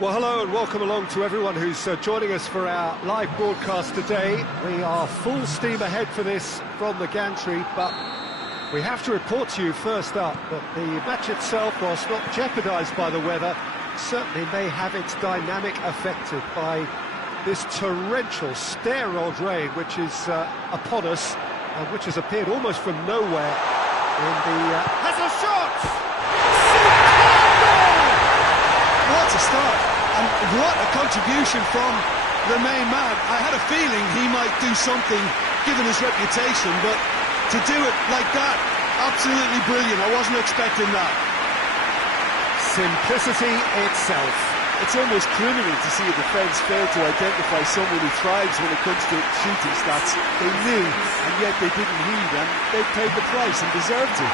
Well, hello and welcome along to everyone who's joining us for our live broadcast today. We are full steam ahead for this from the gantry, but we have to report to you first up that the match itself, whilst not jeopardised by the weather, certainly may have its dynamic affected by this torrential stair-rod rain which is upon us and which has appeared almost from nowhere in the... has a shot! What a start, and what a contribution from the main man. I had a feeling he might do something given his reputation, but to do it like that, absolutely brilliant. I wasn't expecting that. Simplicity itself. It's almost criminal to see a defence fail to identify someone who thrives when it comes to shooting stats. They knew, and yet they didn't heed, and they paid the price and deserved to.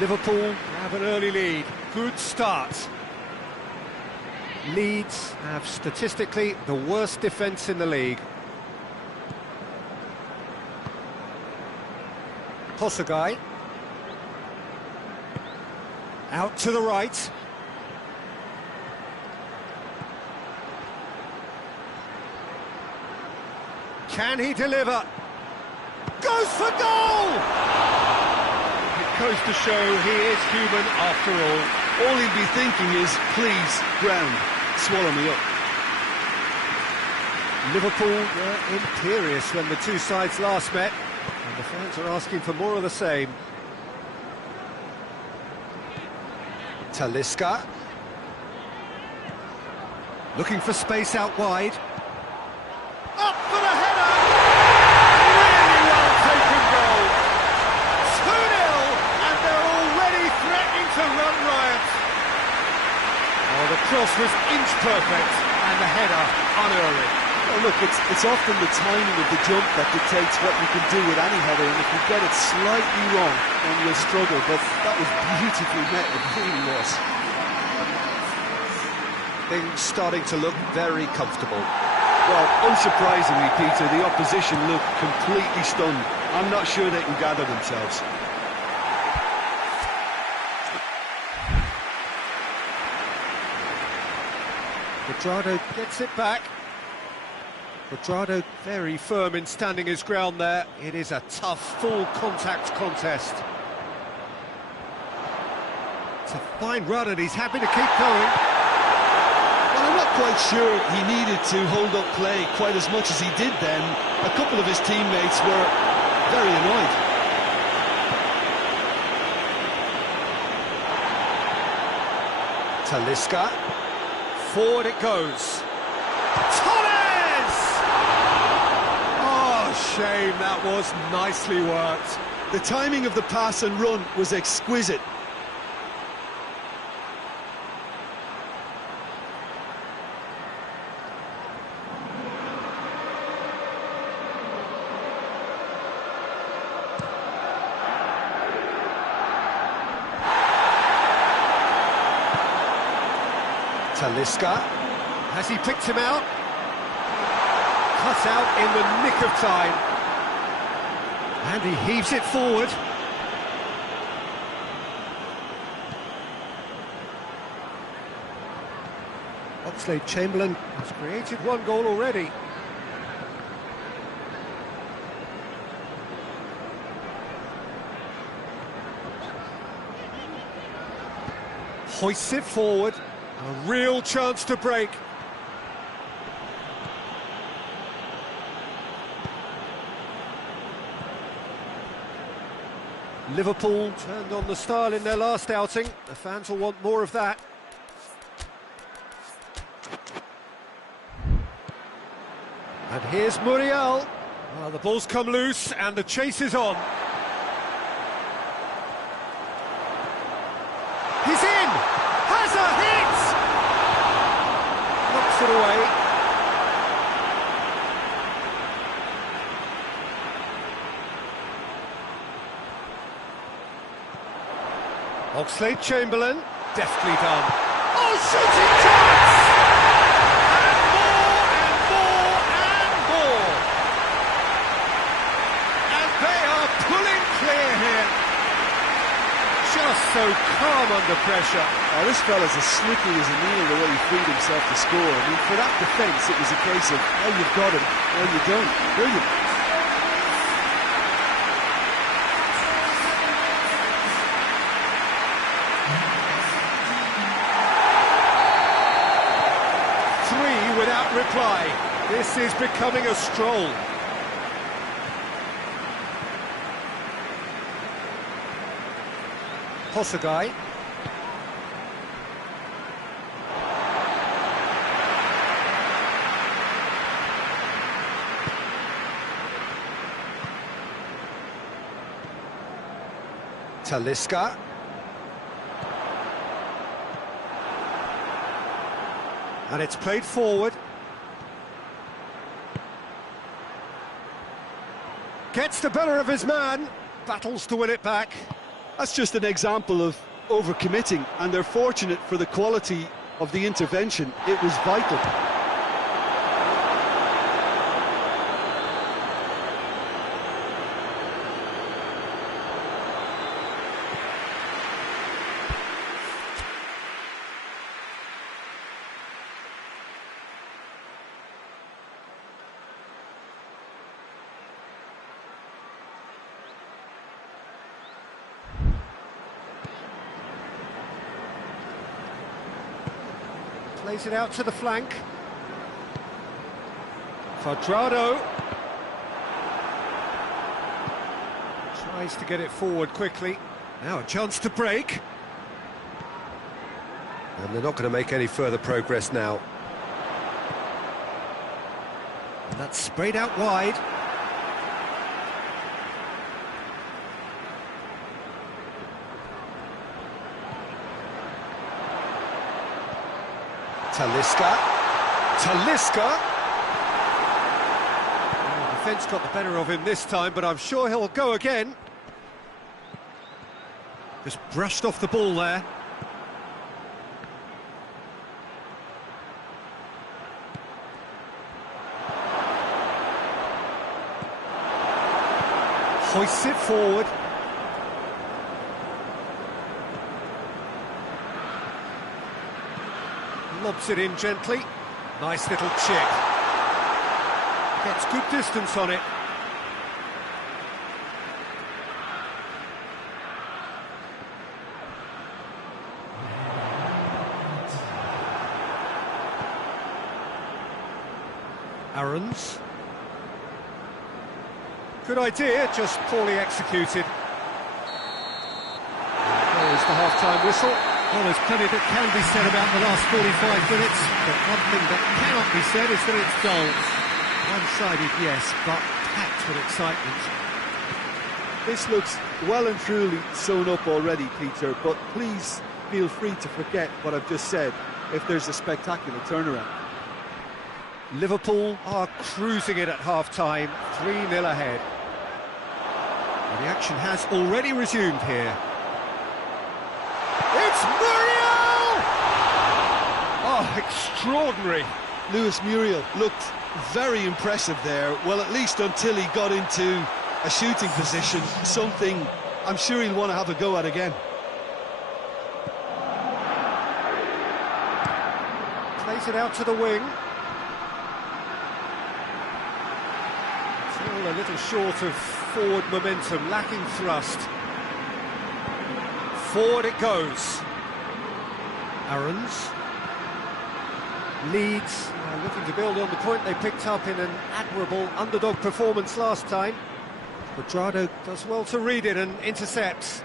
Liverpool have an early lead. Good start. Leeds have statistically the worst defence in the league. Posagai. Out to the right. Can he deliver? Goes for goal! Goes to show he is human after all. All he'd be thinking is, please, ground, swallow me up. Liverpool were imperious when the two sides last met, and the fans are asking for more of the same. Talisca. Looking for space out wide. Up for the header! Really well taken goal. 2-0, and they're already threatening to run riot. Oh, the cross was inch perfect, and the header unerring. Well, look, it's often the timing of the jump that dictates what you can do with any header, and if you get it slightly wrong, then you'll struggle, but that was beautifully met, it really was. Things starting to look very comfortable. Well, unsurprisingly, Peter, the opposition look completely stunned. I'm not sure they can gather themselves. Quadrado gets it back. Quadrado very firm in standing his ground there. It is a tough, full contact contest. It's a fine run and he's happy to keep going. Well, I'm not quite sure he needed to hold up play quite as much as he did then. A couple of his teammates were very annoyed. Talisca. Forward it goes. Torres! Oh, shame, that was nicely worked. The timing of the pass and run was exquisite. Talisca. Has he picked him out? Cut out in the nick of time. And he heaves it forward. Oxlade-Chamberlain has created one goal already. Hoists it forward. A real chance to break. Liverpool turned on the style in their last outing. The fans will want more of that. And here's Muriel. Well, the ball's come loose and the chase is on. He's in! Has a hit! Knocks it away. Oxlade-Chamberlain, deftly done. Oh, shooting chance! so calm under pressure. Oh, this fella's as slippery as a needle the way he freed himself to score. I mean, for that defence, it was a case of, oh, you've got him, oh, you don't. Brilliant. Without reply. This is becoming a stroll. Hosagai. Talisca. And it's played forward. Gets the better of his man. Battles to win it back. That's just an example of overcommitting, and they're fortunate for the quality of the intervention. It was vital. Plays it out to the flank. Quadrado. Tries to get it forward quickly. Now a chance to break. And they're not going to make any further progress now. And that's sprayed out wide. Talisca. Talisca! Oh, the defence got the better of him this time, but I'm sure he'll go again. Just brushed off the ball there. Hoists it forward. Lobs it in gently. Nice little chip. Gets good distance on it. Aarons. Good idea, just poorly executed. There is the half-time whistle. Well, there's plenty that can be said about the last 45 minutes, but one thing that cannot be said is that it's dull. One-sided, yes, but packed with excitement. This looks well and truly sewn up already, Peter, but please feel free to forget what I've just said if there's a spectacular turnaround. Liverpool are cruising it at half-time, 3-0 ahead. And the action has already resumed here. It's Muriel! Oh, extraordinary. Luis Muriel looked very impressive there, well, at least until he got into a shooting position, something I'm sure he'll want to have a go at again. Plays it out to the wing. Still a little short of forward momentum, lacking thrust. Forward it goes. Aarons leads, looking to build on the point they picked up in an admirable underdog performance last time. Quadrado does well to read it and intercepts.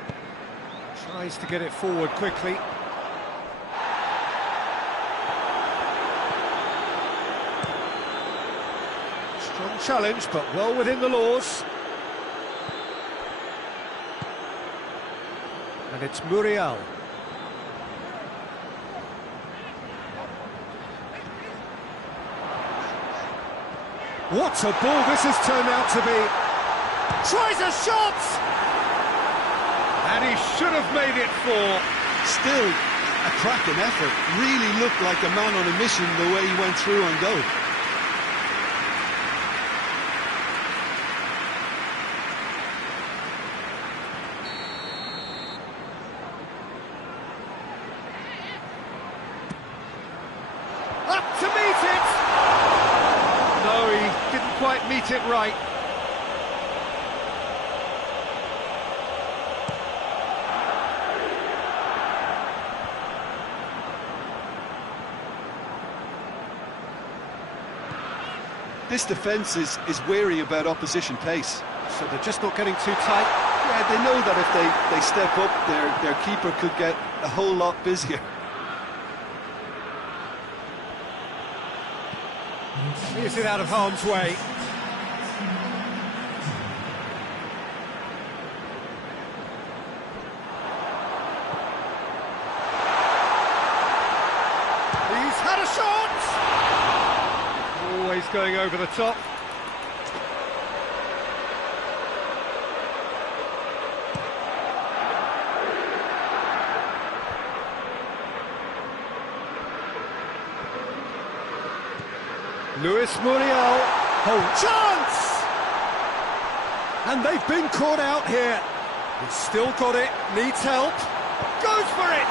Tries to get it forward quickly. Strong challenge, but well within the laws. And it's Muriel. What a ball this has turned out to be. Tries a shot! And he should have made it four. Still a cracking effort. Really looked like a man on a mission the way he went through on goal. quite meet it right. This defence is wary about opposition pace. So they're just not getting too tight. Yeah, they know that if they step up, their keeper could get a whole lot busier. Is it out of harm's way? He's had a shot! Always going over the top. Luis Muriel, oh, chance! And they've been caught out here. He's still got it, needs help, goes for it!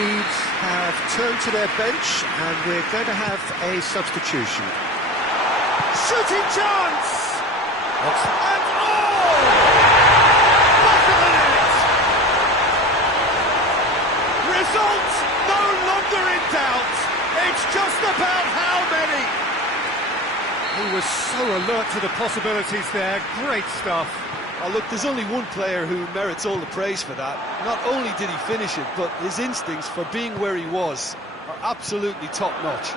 Leeds have turned to their bench, and we're going to have a substitution. Shooting chance! And oh! Back of the net! Result no longer in doubt. It's just about how many. He was so alert to the possibilities there. Great stuff. Oh, look, there's only one player who merits all the praise for that. Not only did he finish it, but his instincts for being where he was are absolutely top-notch.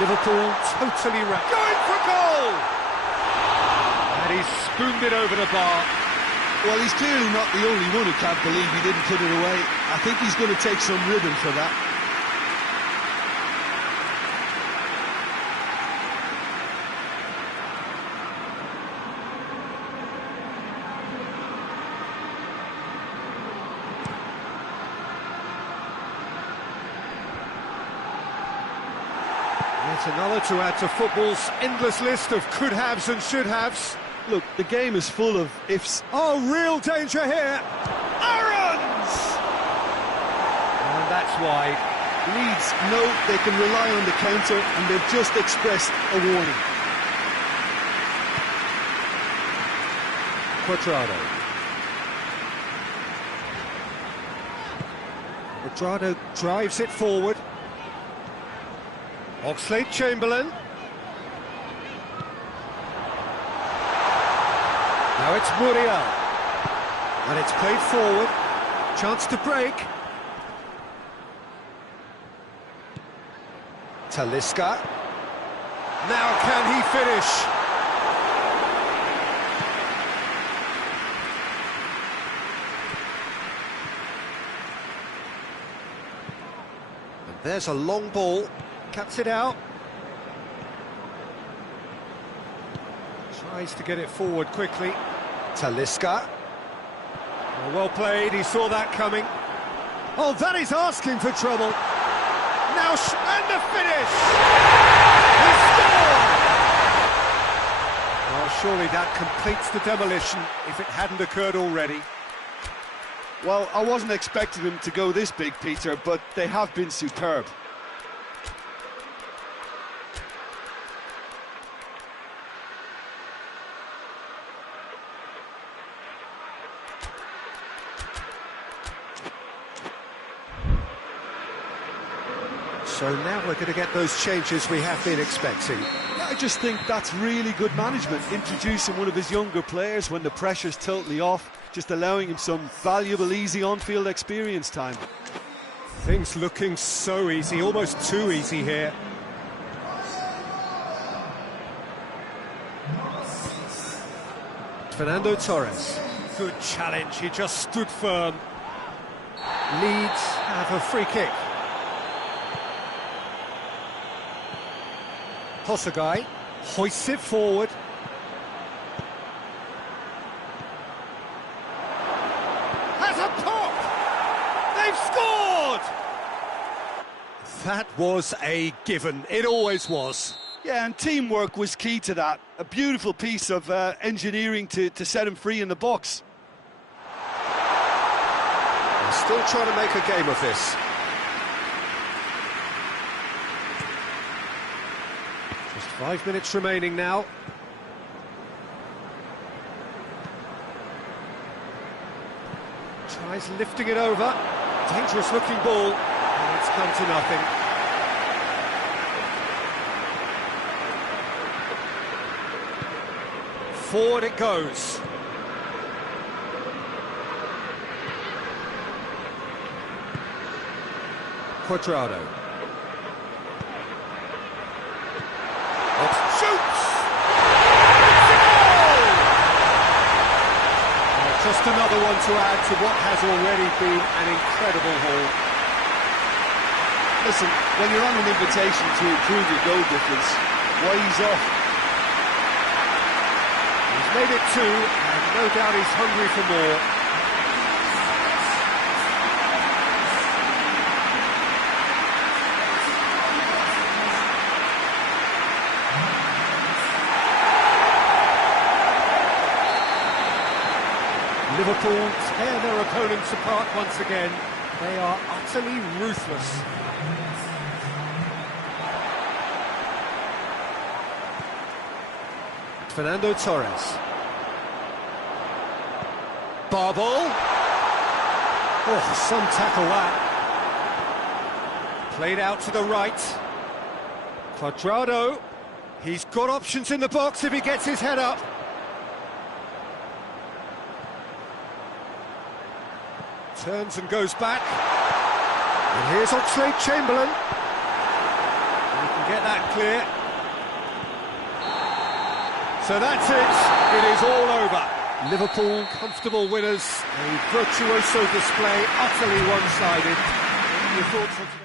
Liverpool totally wrapped. Going for goal! And he's spooned it over the bar. Well, he's clearly not the only one who can't believe he didn't put it away. I think he's going to take some ribbon for that. Yet another to add to football's endless list of could-haves and should-haves. Look, the game is full of ifs. Oh, real danger here. Aaron's! And that's wide. Leeds know they can rely on the counter, and they've just expressed a warning. Quadrado. Quadrado drives it forward. Oxlade-Chamberlain. Now it's Muriel. And it's played forward. Chance to break. Talisca. Now can he finish? And there's a long ball. Cuts it out. Tries to get it forward quickly. Talisca. Oh, well played, he saw that coming. Oh, that is asking for trouble. Now, and the finish! He scored! Well, surely that completes the demolition if it hadn't occurred already. Well, I wasn't expecting them to go this big, Peter, but they have been superb. So now we're going to get those changes we have been expecting. Yeah, I just think that's really good management, introducing one of his younger players when the pressure's totally off, just allowing him some valuable, easy on-field experience time. Things looking so easy, almost too easy here. Fernando Torres. Good challenge, he just stood firm. Leeds have a free kick. Hosagai hoists it forward. Has a pop! They've scored! That was a given. It always was. Yeah, and teamwork was key to that. A beautiful piece of engineering to set him free in the box. Still trying to make a game of this. Just 5 minutes remaining now. Tries lifting it over. Dangerous looking ball. And it's come to nothing. Forward it goes. Cuadrado. Shoots! Just another one to add to what has already been an incredible haul. Listen, when you're on an invitation to improve your goal difference, why ease off? He's made it 2, and no doubt he's hungry for more. Liverpool tear their opponents apart once again. They are utterly ruthless. Fernando Torres. Barbol. Oh, some tackle that. Played out to the right. Cuadrado. He's got options in the box if he gets his head up. Turns and goes back. And here's Oxlade-Chamberlain. He can get that clear. So that's it. It is all over. Liverpool comfortable winners. A virtuoso display, utterly one-sided. Your thoughts on today?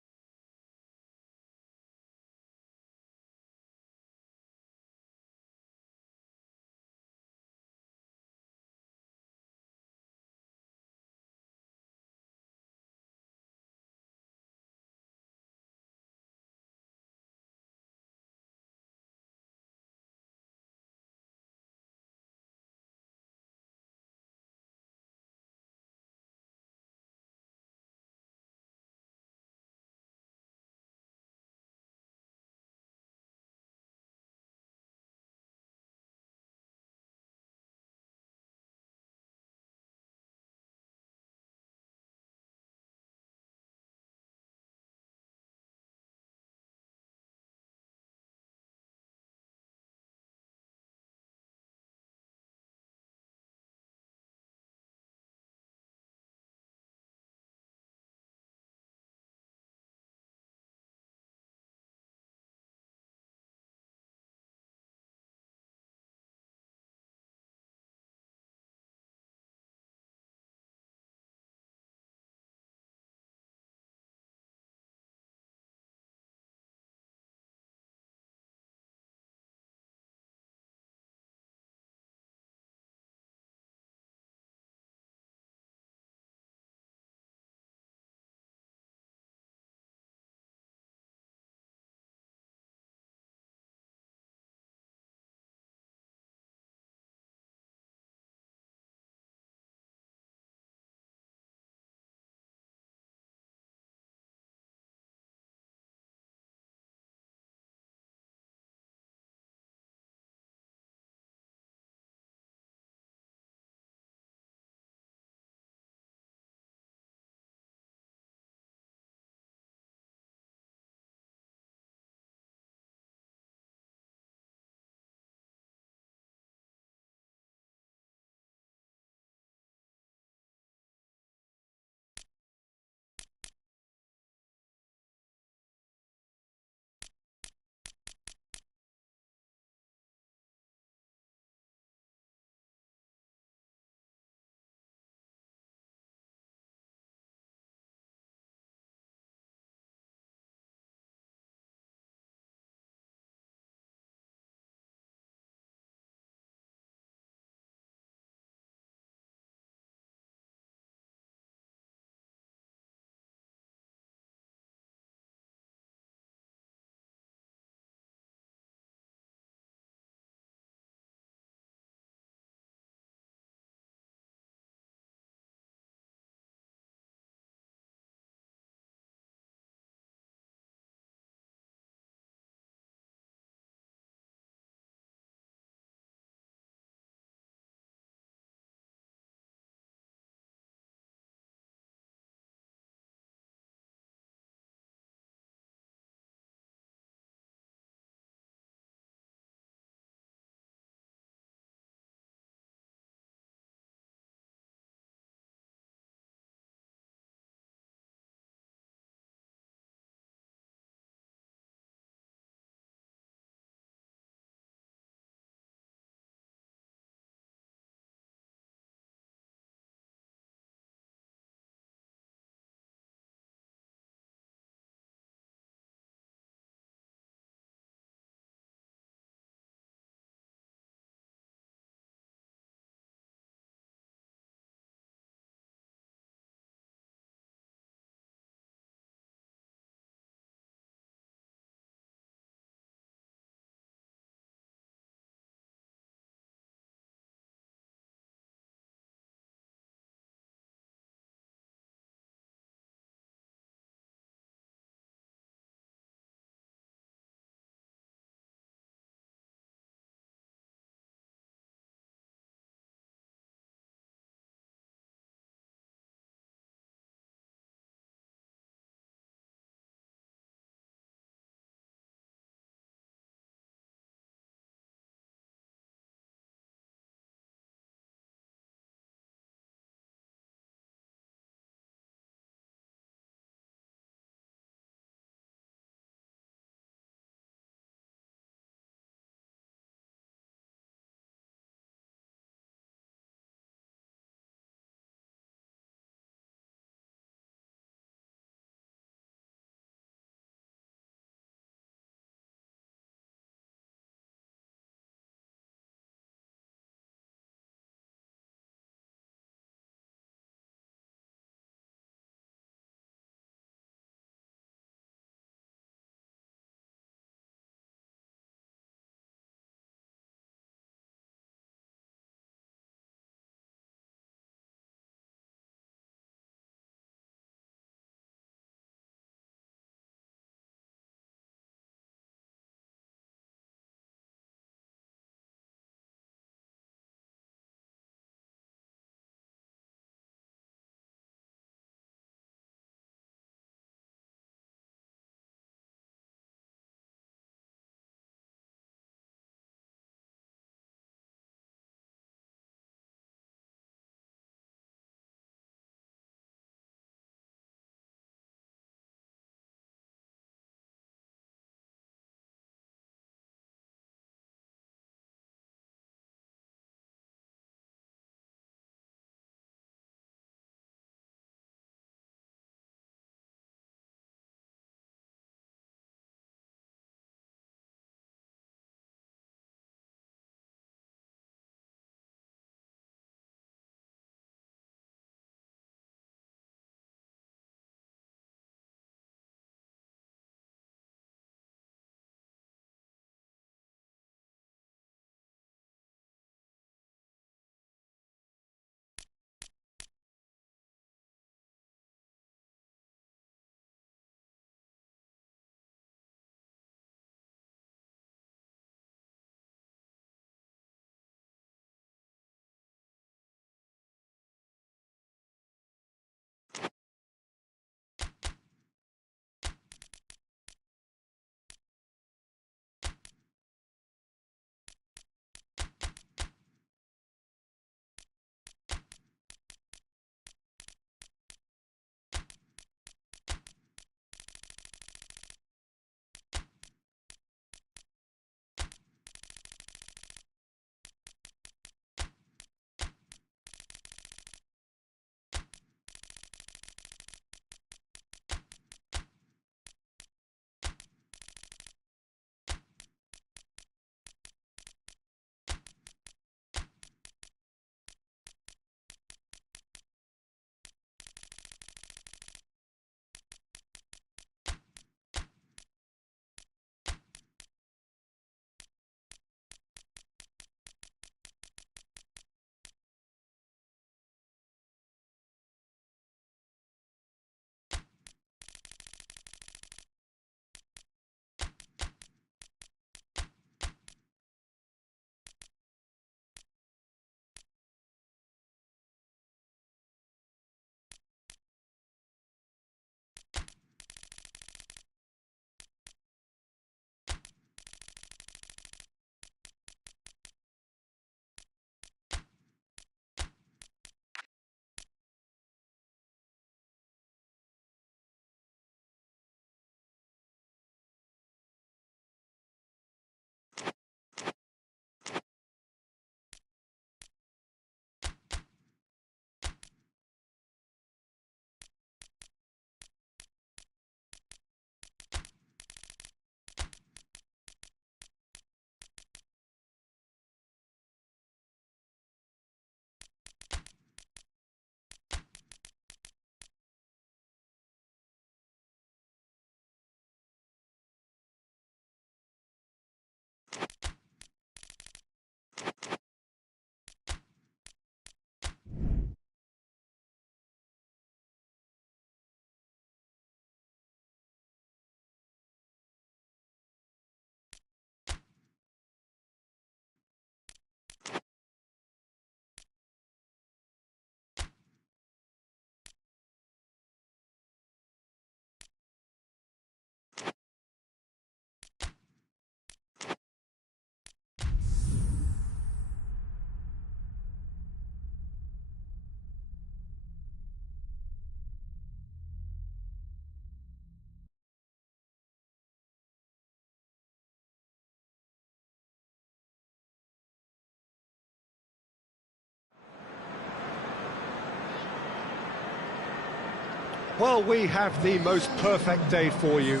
Well, we have the most perfect day for you.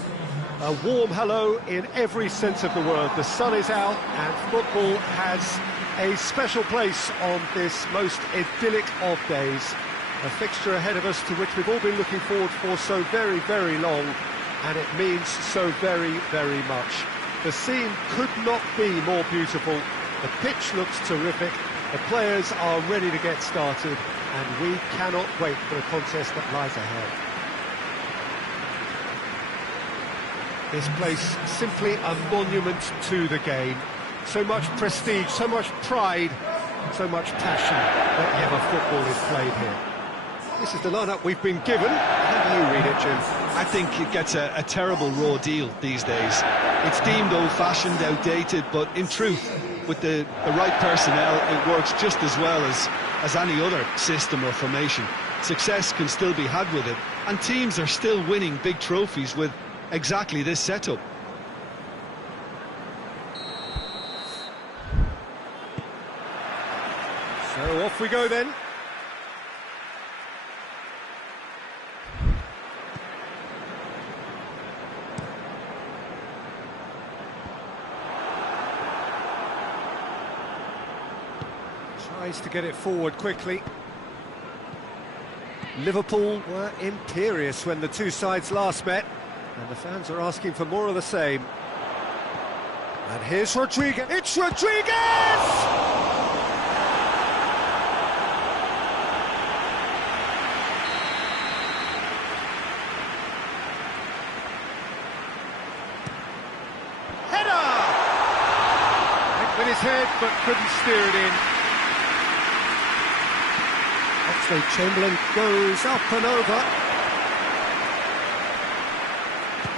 A warm hello in every sense of the word. The sun is out and football has a special place on this most idyllic of days. A fixture ahead of us to which we've all been looking forward for so very, very long, and it means so very, very much. The scene could not be more beautiful. The pitch looks terrific. The players are ready to get started, and we cannot wait for the contest that lies ahead. This place simply a monument to the game. So much prestige, so much pride, so much passion whenever football is played here. This is the lineup we've been given. How do you read it, Jim? I think it gets a terrible raw deal these days. It's deemed old-fashioned, outdated, but in truth, with the right personnel, it works just as well as any other system or formation. Success can still be had with it, and teams are still winning big trophies with exactly this setup. So off we go then. Tries to get it forward quickly. Liverpool were imperious when the two sides last met, and the fans are asking for more of the same. And here's Rodriguez. It's Rodriguez! With his head, but couldn't steer it in. Oxlade-Chamberlain goes up and over.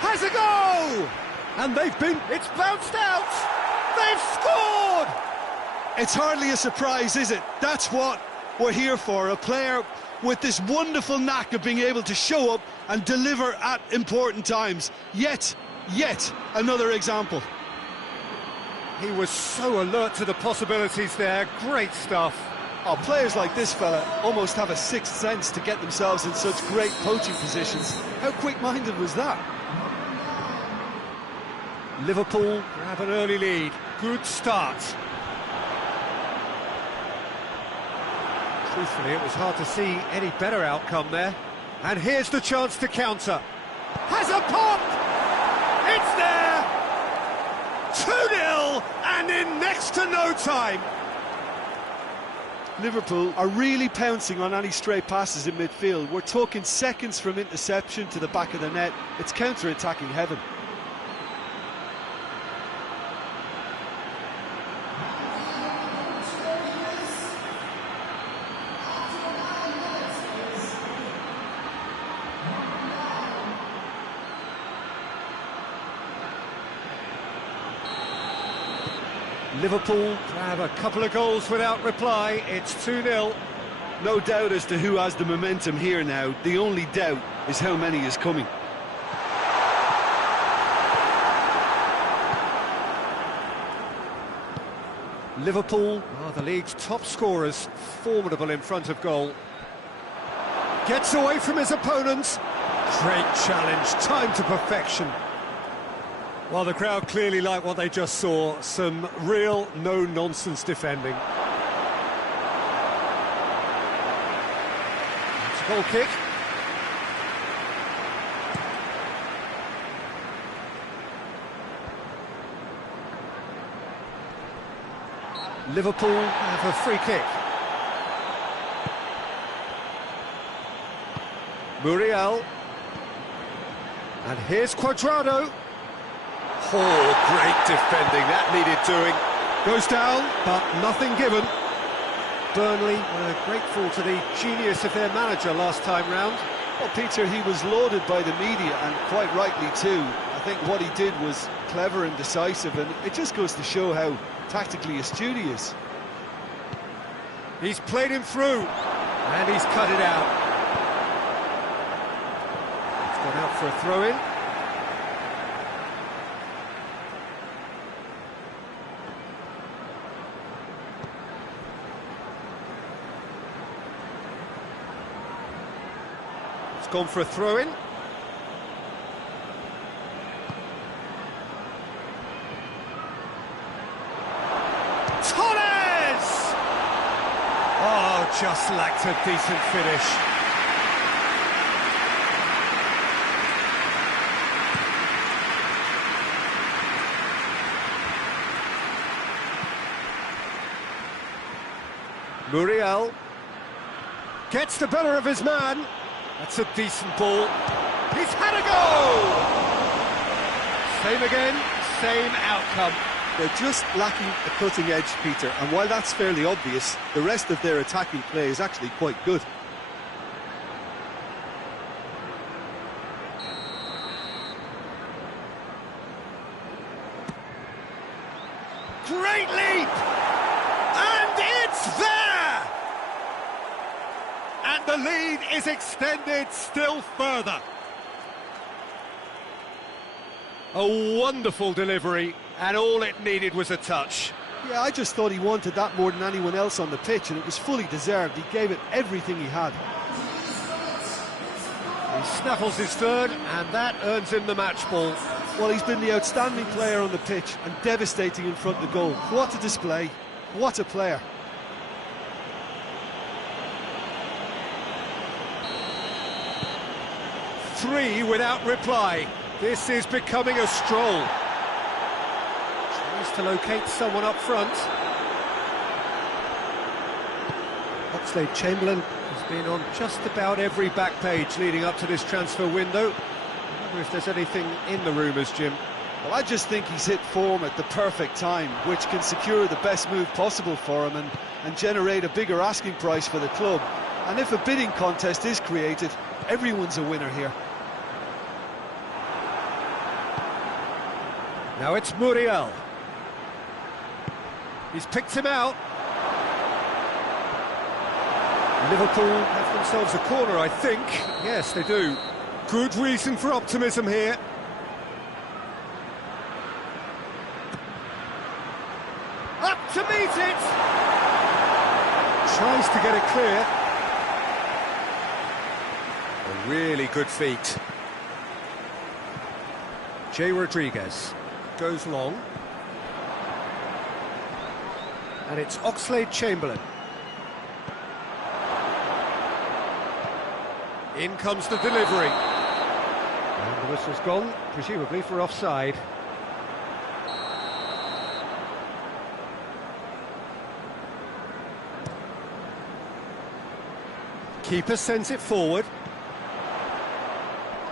Has a go! And it's bounced out! They've scored! It's hardly a surprise, is it? That's what we're here for, a player with this wonderful knack of being able to show up and deliver at important times. Yet another example. He was so alert to the possibilities there. Great stuff. Oh, players like this fella almost have a sixth sense to get themselves in such great poaching positions. How quick-minded was that? Liverpool grab an early lead. Good start. Truthfully, it was hard to see any better outcome there. And here's the chance to counter. Has a pop! It's there! 2-0, and in next to no time. Liverpool are really pouncing on any stray passes in midfield. We're talking seconds from interception to the back of the net. It's counter-attacking heaven. Liverpool grab a couple of goals without reply. It's 2-0. No doubt as to who has the momentum here now. The only doubt is how many is coming. Liverpool are the league's top scorers, formidable in front of goal. Gets away from his opponents. Great challenge, time to perfection. Well, the crowd clearly like what they just saw. Some real no-nonsense defending. It's a goal kick. Liverpool have a free kick. Muriel. And here's Cuadrado. Oh, great defending, that needed doing. Goes down, but nothing given. Burnley were grateful to the genius of their manager last time round. Well, Peter, he was lauded by the media, and quite rightly too. I think what he did was clever and decisive, and it just goes to show how tactically astute he is. He's played him through, and he's cut it out. It's gone out for a throw-in. gone for a throw-in. Torres! Oh, just lacked a decent finish. Muriel gets the better of his man. That's a decent ball. He's had a go! Same again, same outcome. They're just lacking a cutting edge, Peter, and while that's fairly obvious, the rest of their attacking play is actually quite good. Great leap! And it's there! And the lead is extended still further. A wonderful delivery, and all it needed was a touch. Yeah, I just thought he wanted that more than anyone else on the pitch, and it was fully deserved. He gave it everything he had. He snaffles his third, and that earns him the match ball. Well, he's been the outstanding player on the pitch and devastating in front of the goal. What a display, what a player. Three without reply. This is becoming a stroll. Tries to locate someone up front. Oxlade-Chamberlain has been on just about every back page leading up to this transfer window. I wonder if there's anything in the rumours, Jim. Well, I just think he's hit form at the perfect time, which can secure the best move possible for him and generate a bigger asking price for the club. And if a bidding contest is created, everyone's a winner here. Now it's Muriel. He's picked him out. Liverpool have themselves a corner, I think. Yes, they do. Good reason for optimism here. Up to meet it! Tries to get it clear. A really good feat. Jay Rodriguez goes long. And it's Oxlade-Chamberlain. In comes the delivery. And the whistle's gone, presumably for offside. Keeper sends it forward.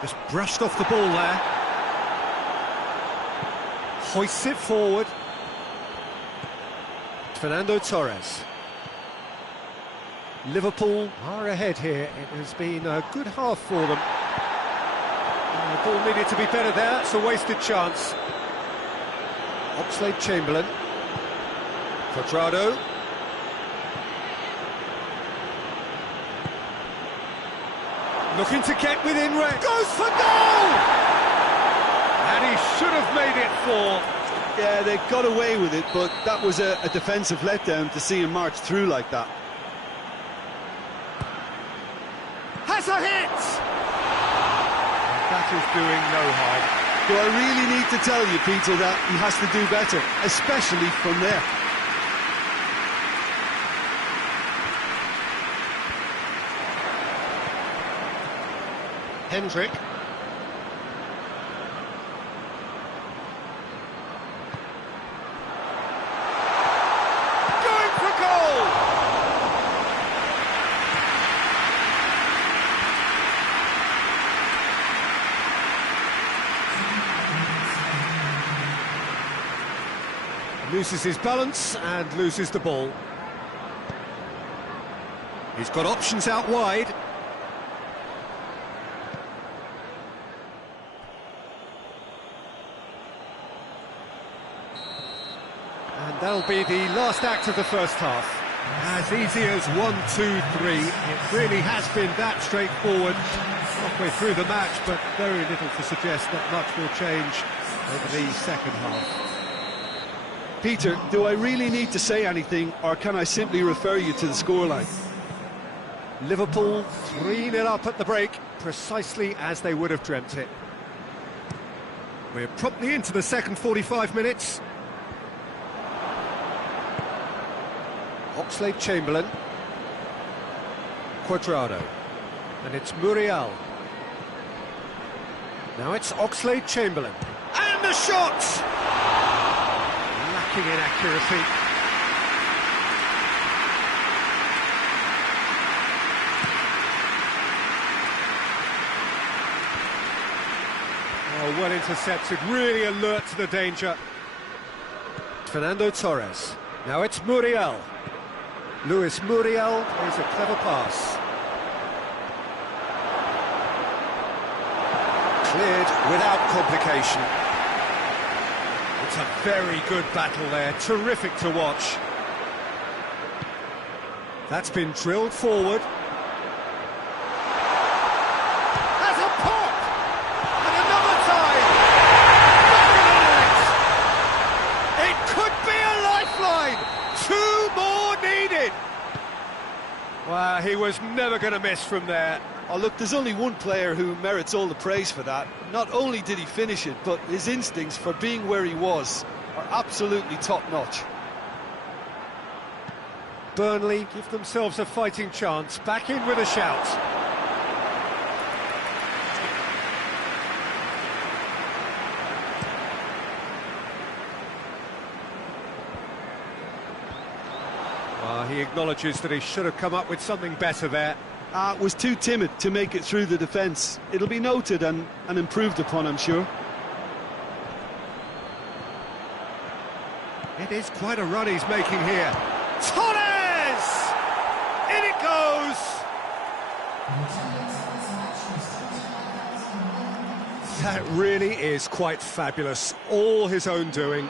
Just brushed off the ball there. Hoists it forward. Fernando Torres. Liverpool are ahead here. It has been a good half for them. The ball needed to be better there. It's a wasted chance. Oxlade-Chamberlain. Quadrado. Looking to get within range. Goes for goal! And he should have made it four. Yeah, they got away with it, but that was a defensive letdown to see him march through like that. Has a hit! That is doing no harm. Do I really need to tell you, Peter, that he has to do better, especially from there? Hendrick. Going for goal! Loses his balance and loses the ball. He's got options out wide. And that'll be the last act of the first half. As easy as 1, 2, 3. It really has been that straightforward halfway through the match, but very little to suggest that much will change over the second half. Peter, do I really need to say anything, or can I simply refer you to the scoreline? Liverpool 3-0 up at the break. precisely as they would have dreamt it. We're promptly into the second 45 minutes. Oxlade-Chamberlain. Cuadrado. And it's Muriel. Now it's Oxlade-Chamberlain. And the shot! Lacking in accuracy. Oh, well intercepted, really alert to the danger. Fernando Torres. Now it's Muriel. Luis Muriel plays a clever pass. Cleared without complication. It's a very good battle there, terrific to watch. That's been drilled forward. Has a pop! And another time! Back in the net! It could be a lifeline! 2 more needed! Well, he was never going to miss from there. Oh, look, there's only one player who merits all the praise for that. Not only did he finish it, but his instincts for being where he was are absolutely top-notch. Burnley give themselves a fighting chance, back in with a shout. Well, he acknowledges that he should have come up with something better there. Was too timid to make it through the defence. It'll be noted and improved upon, I'm sure. It is quite a run he's making here. Torres! In it goes! That really is quite fabulous. All his own doing.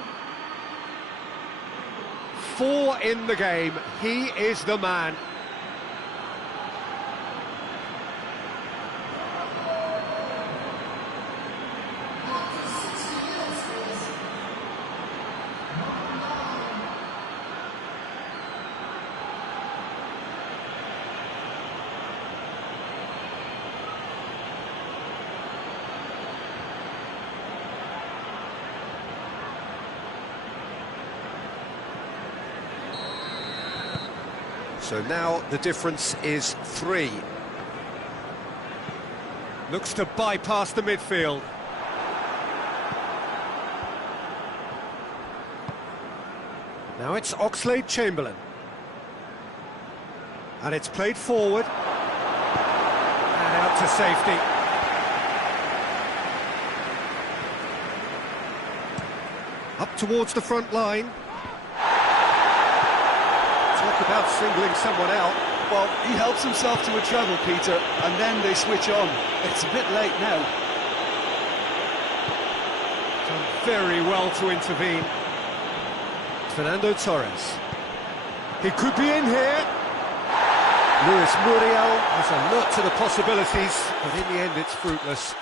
4 in the game. He is the man. So now the difference is 3. Looks to bypass the midfield. Now it's Oxlade-Chamberlain. And it's played forward. And out to safety. Up towards the front line. Talk about singling someone out. Well, he helps himself to a treble, Peter, and then they switch on. It's a bit late now. Done very well to intervene. Fernando Torres. He could be in here. Luis Muriel is alert to the possibilities, but in the end it's fruitless.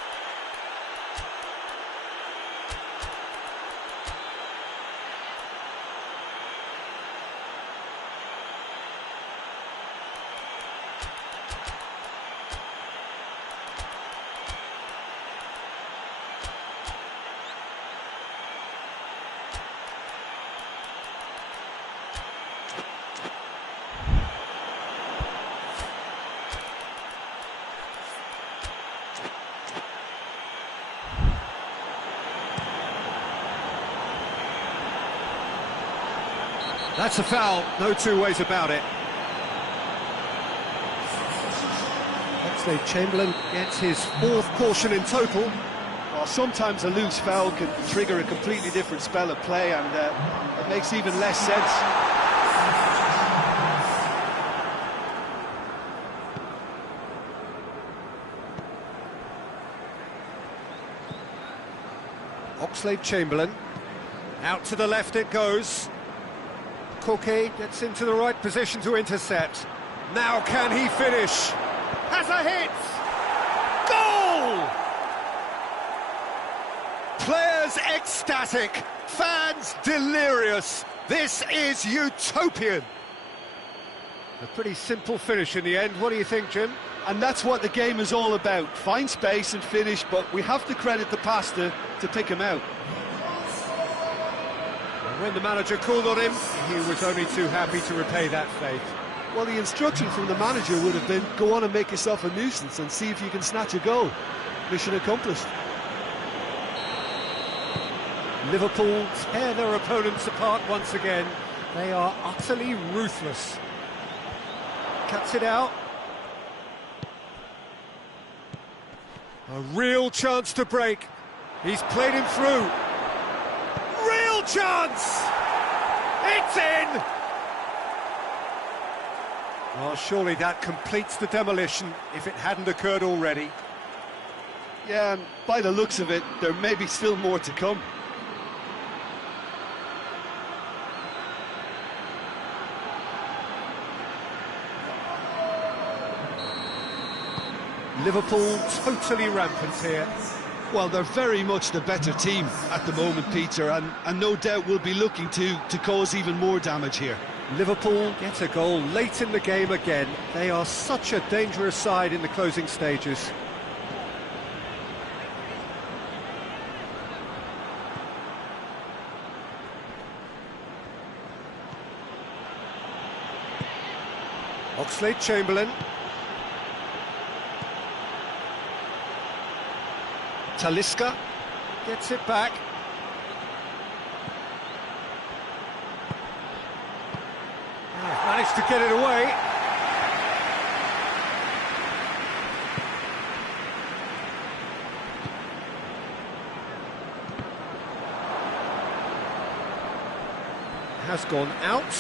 That's a foul, no 2 ways about it. Oxlade-Chamberlain gets his 4th caution in total. Well, sometimes a loose foul can trigger a completely different spell of play, and it makes even less sense. Oxlade-Chamberlain. Out to the left it goes. Koke gets into the right position to intercept. Now can he finish? Has a hit! Goal! Players ecstatic, fans delirious. This is utopian. A pretty simple finish in the end. What do you think, Jim? And that's what the game is all about. Find space and finish, but we have to credit the passer to pick him out. And when the manager called on him, he was only too happy to repay that faith. Well, the instruction from the manager would have been, go on and make yourself a nuisance and see if you can snatch a goal. Mission accomplished. Liverpool tear their opponents apart once again. They are utterly ruthless. Cuts it out. A real chance to break. He's played him through. Real chance! It's in! Well, surely that completes the demolition if it hadn't occurred already. Yeah, and by the looks of it, there may be still more to come. Liverpool totally rampant here. Well, they're very much the better team at the moment, Peter, and no doubt will be looking to cause even more damage here. Liverpool get a goal late in the game again. They are such a dangerous side in the closing stages. Oxlade-Chamberlain. Talisca gets it back. Managed to get it away. Has gone out.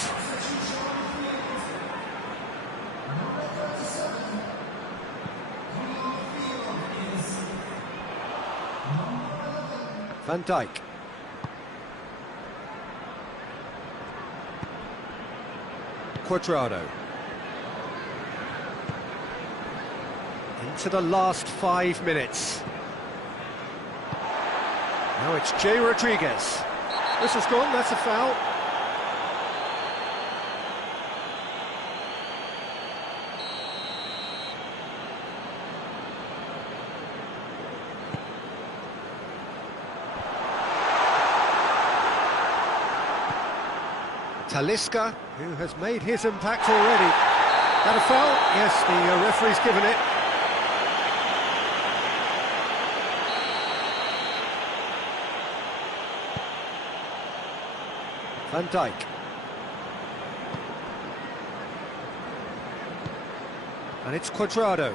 Van Dijk. Cuadrado. Into the last 5 minutes. Now it's Jay Rodriguez. This has gone, that's a foul. Talisca, who has made his impact already. That a foul? Yes, the referee's given it. Van Dijk. And it's Cuadrado.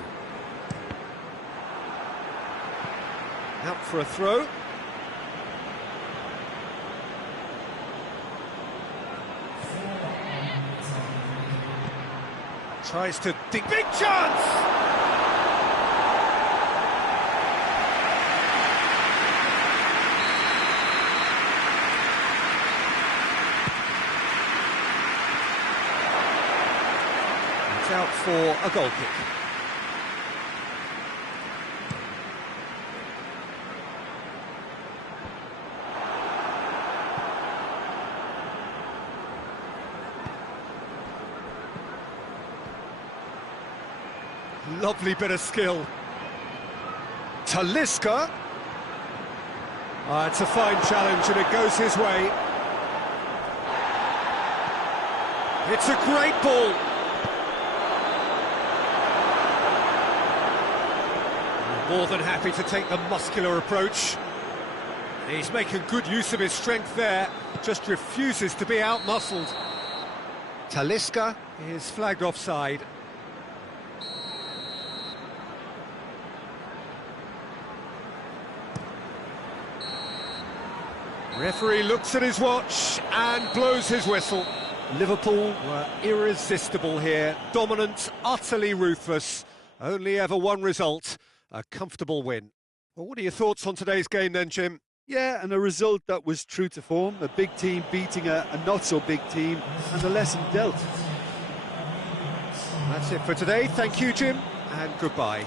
Out for a throw. Tries to dig. Big chance! It's out for a goal kick. Lovely bit of skill. Talisca. It's a fine challenge and it goes his way. It's a great ball. More than happy to take the muscular approach. He's making good use of his strength there, just refuses to be out-muscled. Talisca is flagged offside. Referee looks at his watch and blows his whistle. Liverpool were irresistible here, dominant, utterly ruthless. Only ever one result, a comfortable win. Well, what are your thoughts on today's game then, Jim? Yeah, and a result that was true to form, a big team beating a not-so-big team, and the lesson dealt. That's it for today. Thank you, Jim, and goodbye.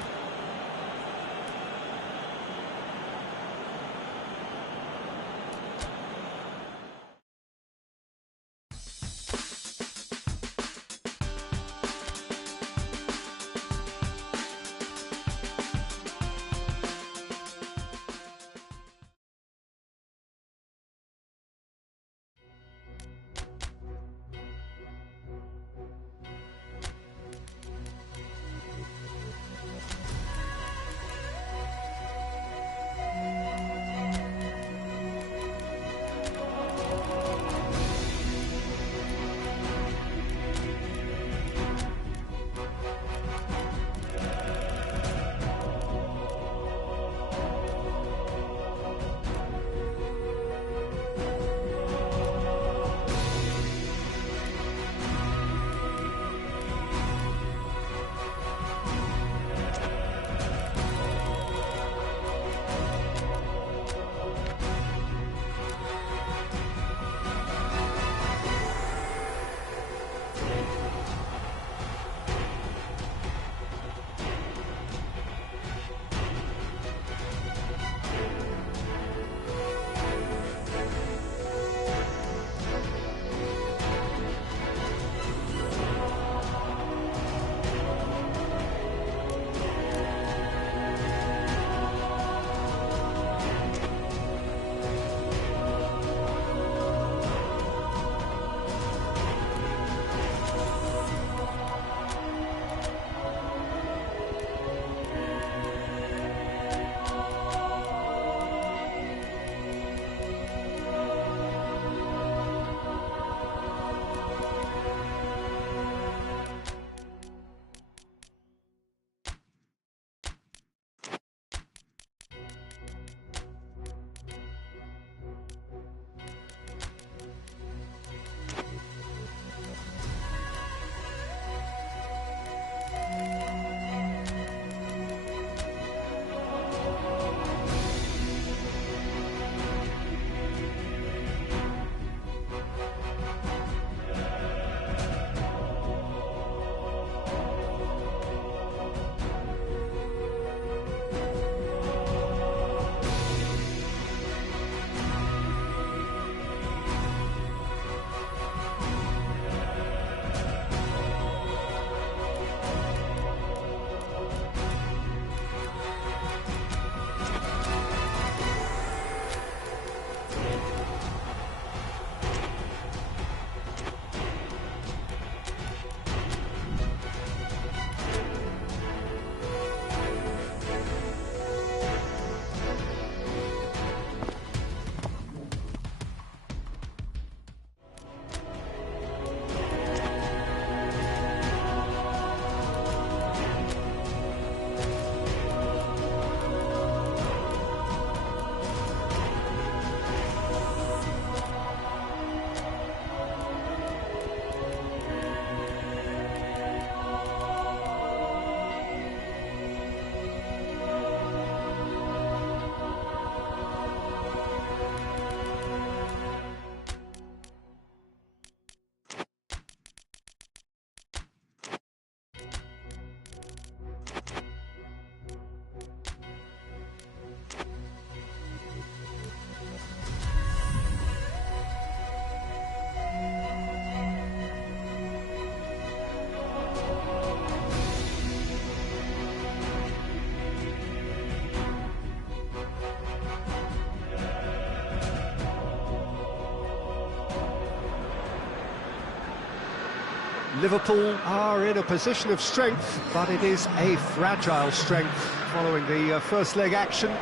Liverpool are in a position of strength, but it is a fragile strength following the first leg action.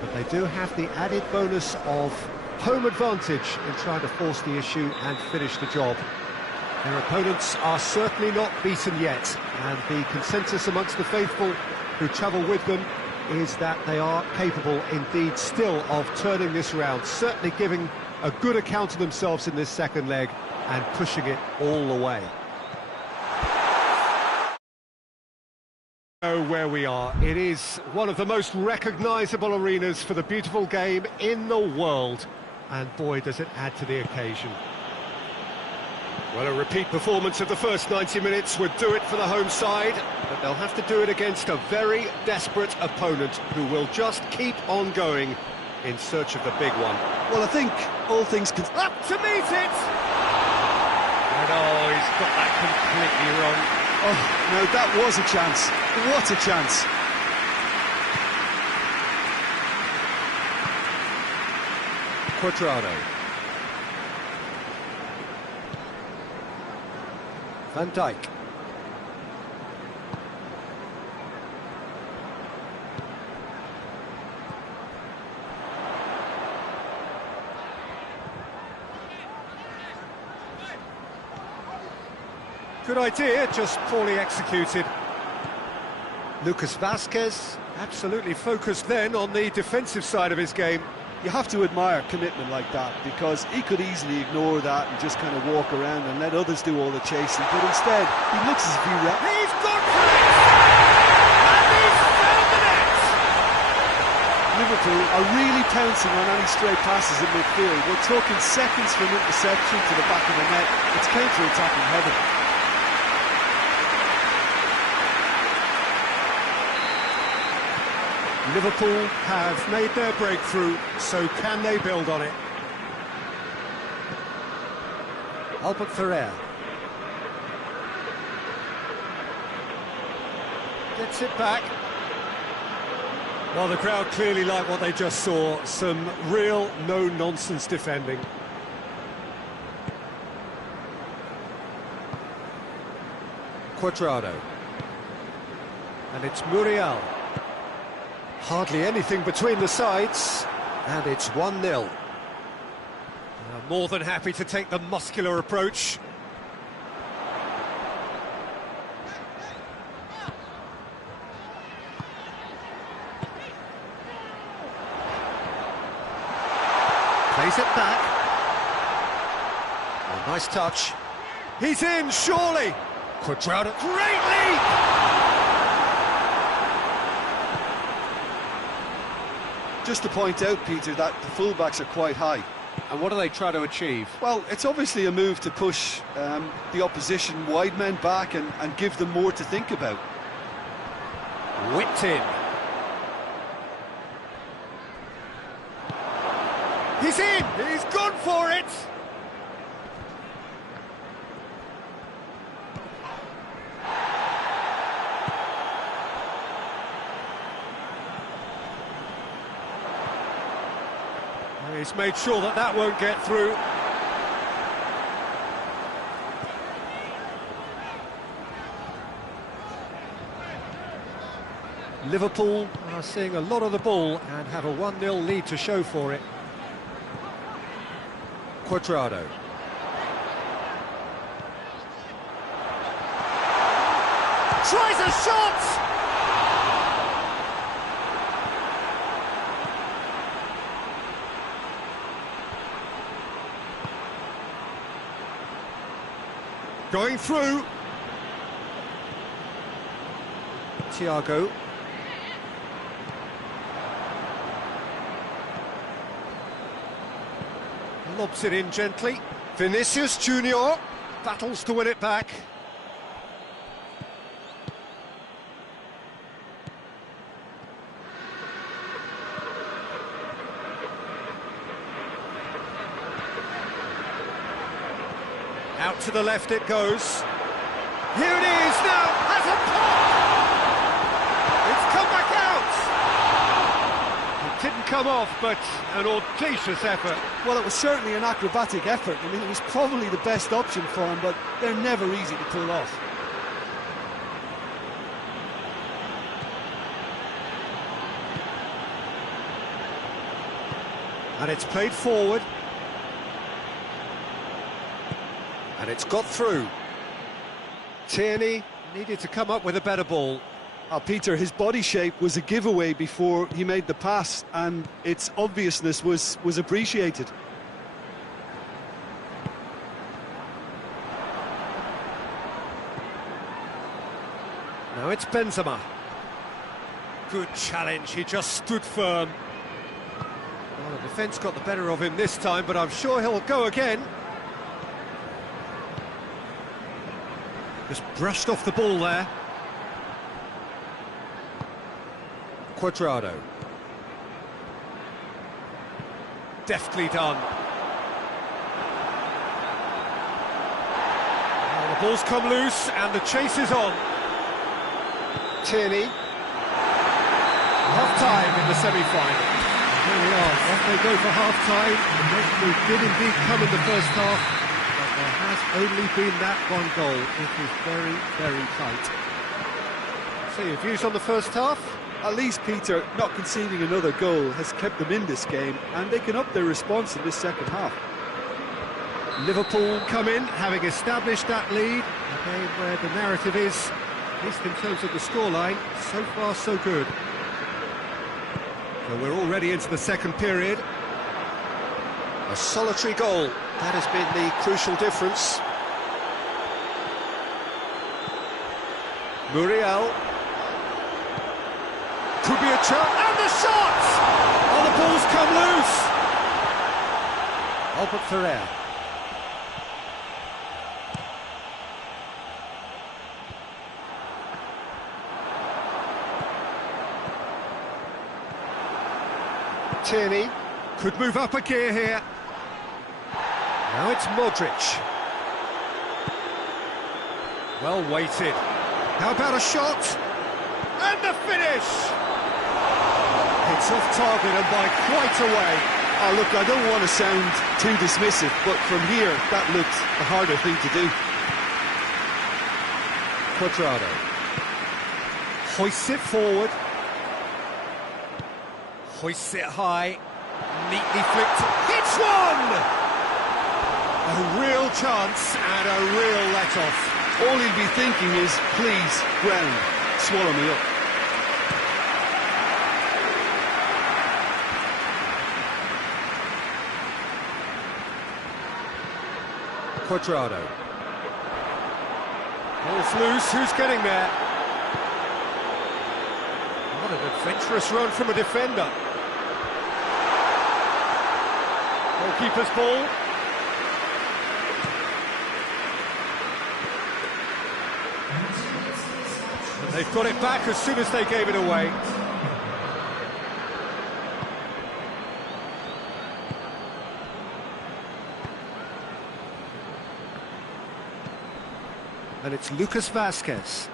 But they do have the added bonus of home advantage in trying to force the issue and finish the job. Their opponents are certainly not beaten yet, and the consensus amongst the faithful who travel with them is that they are capable indeed still of turning this round, certainly giving a good account of themselves in this second leg and pushing it all the way. Know where we are. It is one of the most recognisable arenas for the beautiful game in the world, and boy does it add to the occasion. Well, a repeat performance of the first 90 minutes would do it for the home side, but they'll have to do it against a very desperate opponent who will just keep on going in search of the big one. Well, I think all things up to meet it! And oh, he's got that completely wrong. Oh, no, that was a chance. What a chance. Quadrado. Van Dijk. Good idea, just poorly executed. Lucas Vazquez, absolutely focused then on the defensive side of his game. You have to admire commitment like that, because he could easily ignore that and just kind of walk around and let others do all the chasing, but instead he looks as if he's gone for it! And he's found the net! Liverpool are really pouncing on any stray passes in midfield. We're talking seconds from interception to the back of the net. It's counter-attacking heaven. Liverpool have made their breakthrough, so can they build on it? Albert Ferrer. Gets it back. Well, the crowd clearly like what they just saw. Some real no-nonsense defending. Quadrado. And it's Muriel. Hardly anything between the sides, and it's 1-0. More than happy to take the muscular approach. Plays it back. Oh, nice touch. He's in, surely! Quadrado, great leap! Just to point out, Peter, that the fullbacks are quite high. And what do they try to achieve? Well, it's obviously a move to push the opposition wide men back and give them more to think about. Whipped in. He's in! He's gone for it! He's made sure that that won't get through. Liverpool are seeing a lot of the ball and have a 1-0 lead to show for it. Quadrado. Tries a shot! Going through. Thiago. Lobs it in gently. Vinicius Junior battles to win it back. Out to the left it goes. Here it is now, has a pop! It's come back out! It didn't come come off, but an audacious effort. Well, it was certainly an acrobatic effort. I mean, it was probably the best option for him, but they're never easy to pull off. And it's played forward. And it's got through. Tierney needed to come up with a better ball. Peter, his body shape was a giveaway before he made the pass, and its obviousness was appreciated. Now it's Benzema. Good challenge, he just stood firm. Well, the defence got the better of him this time, but I'm sure he'll go again. Just brushed off the ball there. Cuadrado. Deftly done. Well, the ball's come loose and the chase is on. Tierney. Half-time in the semi-final. Here we are, off they go for half-time. The breakthrough did indeed come in the first half, but there has only been that one goal. It is very, very tight. So your views on the first half? At least, Peter, not conceding another goal has kept them in this game, and they can up their response in this second half. Liverpool come in, having established that lead. A game where the narrative is, at least in terms of the scoreline, so far so good. So we're already into the second period. A solitary goal, that has been the crucial difference. Muriel. Could be a chance, and the shot! Oh, the ball's come loose! Albert Ferrer. Tierney could move up a gear here. Now it's Modric. Well weighted. How about a shot? And the finish! It's off target and by quite a way. Oh, look, I don't want to sound too dismissive, but from here, that looked the harder thing to do. Cuadrado. Hoists it forward. Hoists it high. Neatly flicked. Hits one! A real chance and a real let-off. All he'll be thinking is, please, ground, swallow me up. Cuadrado. Ball's loose, who's getting there? What an adventurous run from a defender. Goalkeeper's ball. And they've got it back as soon as they gave it away. And it's Lucas Vazquez.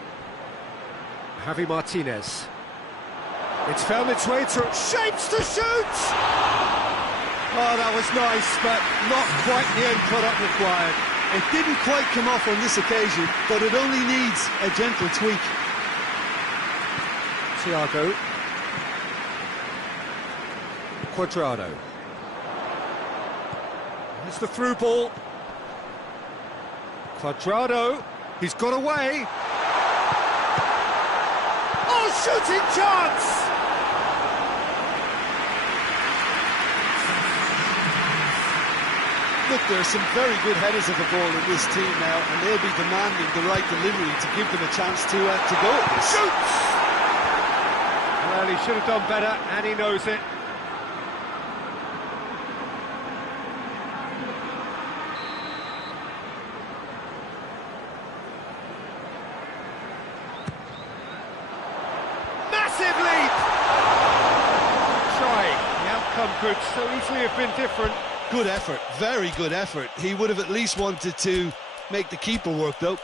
Javi Martinez. It's found its way to shapes to shoot! Oh, that was nice, but not quite the end product required. It didn't quite come off on this occasion, but it only needs a gentle tweak. Thiago. Cuadrado. There's the through ball. Cuadrado. He's got away. Oh, shooting chance! Look, there are some very good headers of the ball in this team now, and they'll be demanding the right delivery to give them a chance to go at this. Shoots! Well, he should have done better, and he knows it. Could so easily have been different. Good effort, very good effort. He would have at least wanted to make the keeper work, though.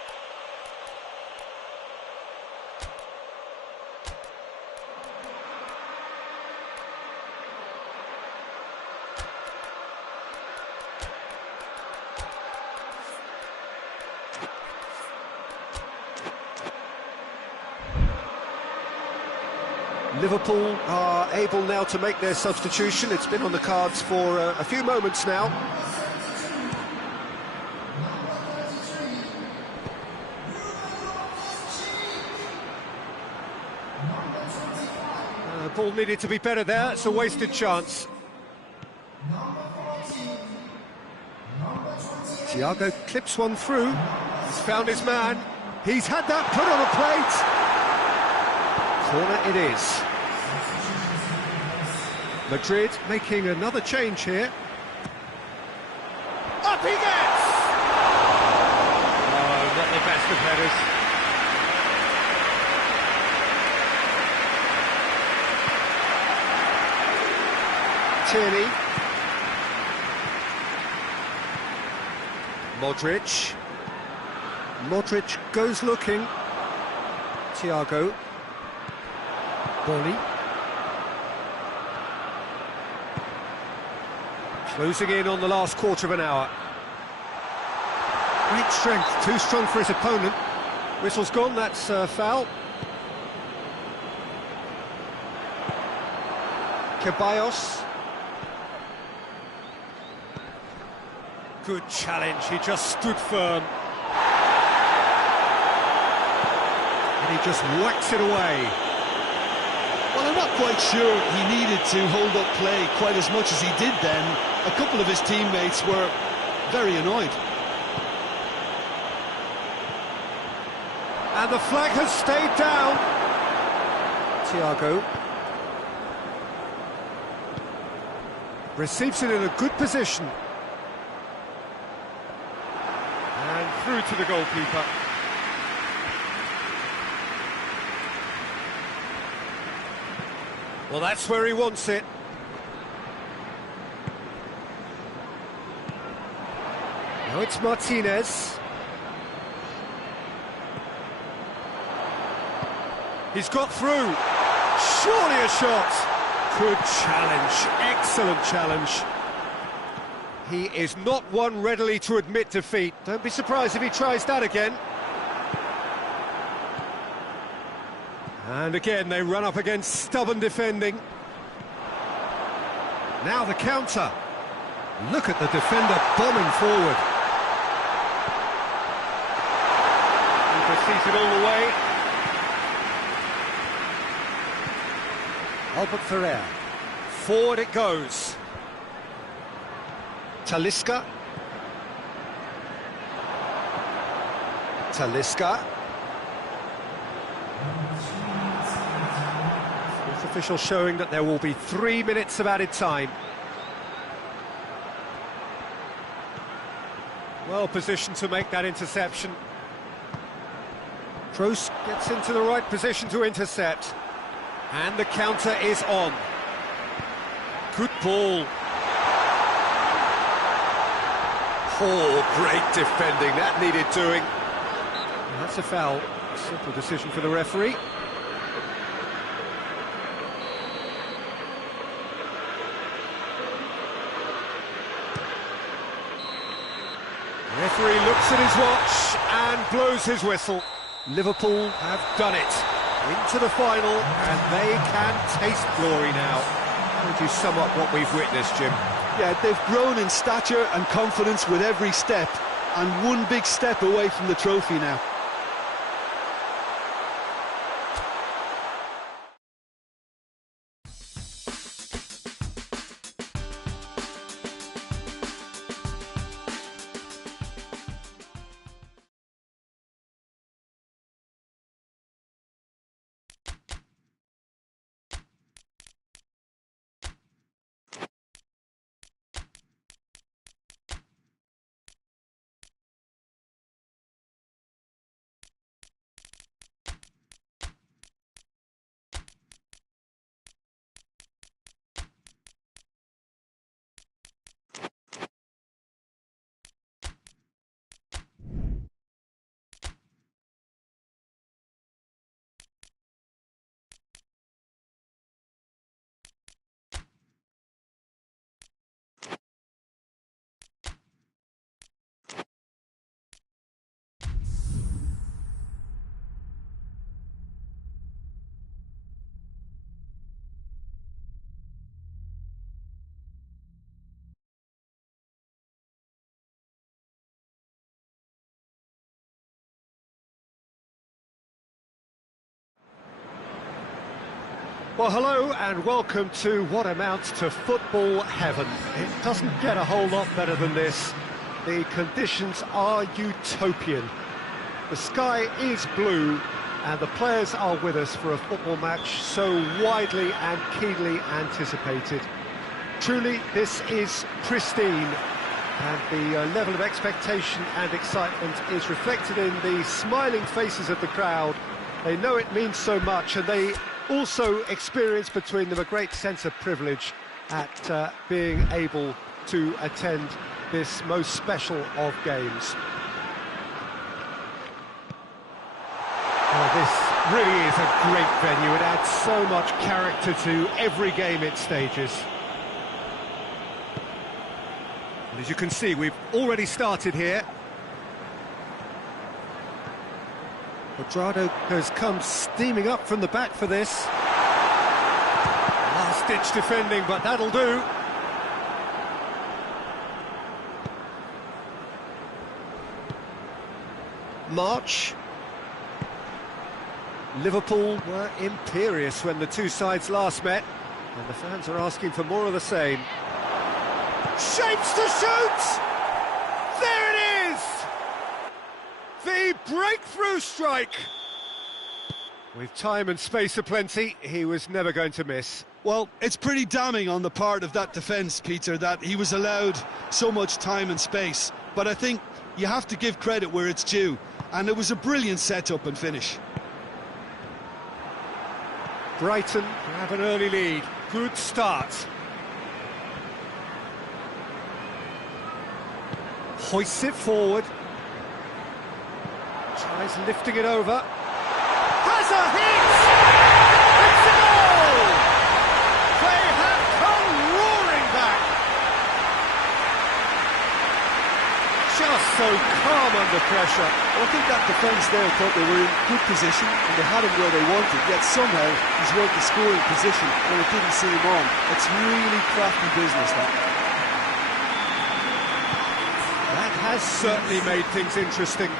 Liverpool are able now to make their substitution. It's been on the cards for a few moments now. Ball needed to be better there. It's a wasted chance. Thiago clips one through. He's found his man. He's had that put on a plate. Corner it is. Madrid making another change here. Up he gets! Oh, not the best of headers. Tierney. Modric. Modric goes looking. Thiago. Bolly. Closing in on the last quarter of an hour. Great strength, too strong for his opponent. Whistle's gone, that's foul. Ceballos. Good challenge, he just stood firm. And he just whacks it away. Well, I'm not quite sure he needed to hold up play quite as much as he did then. A couple of his teammates were very annoyed. And the flag has stayed down. Thiago. Receives it in a good position. And through to the goalkeeper. Well, that's where he wants it. Now it's Martinez. He's got through. Surely a shot. Good challenge. Excellent challenge. He is not one readily to admit defeat. Don't be surprised if he tries that again. And again, they run up against stubborn defending. Now the counter. Look at the defender bombing forward. He proceeds it all the way. Albert Ferrer. Forward it goes. Talisca. Talisca. Fourth official showing that there will be 3 minutes of added time. Well positioned to make that interception. Kroos gets into the right position to intercept. And the counter is on. Good ball. Oh, great defending. That needed doing. And that's a foul. Simple decision for the referee. The referee looks at his watch and blows his whistle. Liverpool have done it. Into the final, and they can taste glory now. How would you sum up what we've witnessed, Jim? Yeah, they've grown in stature and confidence with every step, and one big step away from the trophy now. Well, hello and welcome to what amounts to football heaven. It doesn't get a whole lot better than this. The conditions are utopian. The sky is blue and the players are with us for a football match so widely and keenly anticipated. Truly, this is pristine, and the level of expectation and excitement is reflected in the smiling faces of the crowd. They know it means so much, and they also experience between them a great sense of privilege at being able to attend this most special of games. Well, this really is a great venue. It adds so much character to every game it stages. And as you can see, we've already started here. Cuadrado has come steaming up from the back for this. Last-ditch defending, but that'll do. March. Liverpool were imperious when the two sides last met, and the fans are asking for more of the same. Shapes to shoot! There it is! The breakthrough strike! With time and space aplenty, he was never going to miss. Well, it's pretty damning on the part of that defence, Peter, that he was allowed so much time and space. But I think you have to give credit where it's due, and it was a brilliant setup and finish. Brighton have an early lead. Good start. Hoists it forward. Tries lifting it over. Has a hit! It's a goal! They have come roaring back. Just so calm under pressure. Well, I think that defence there thought they were in good position and they had him where they wanted, yet somehow he's worked the scoring position when it didn't see him on. It's really crafty business, that. That has certainly made things interesting.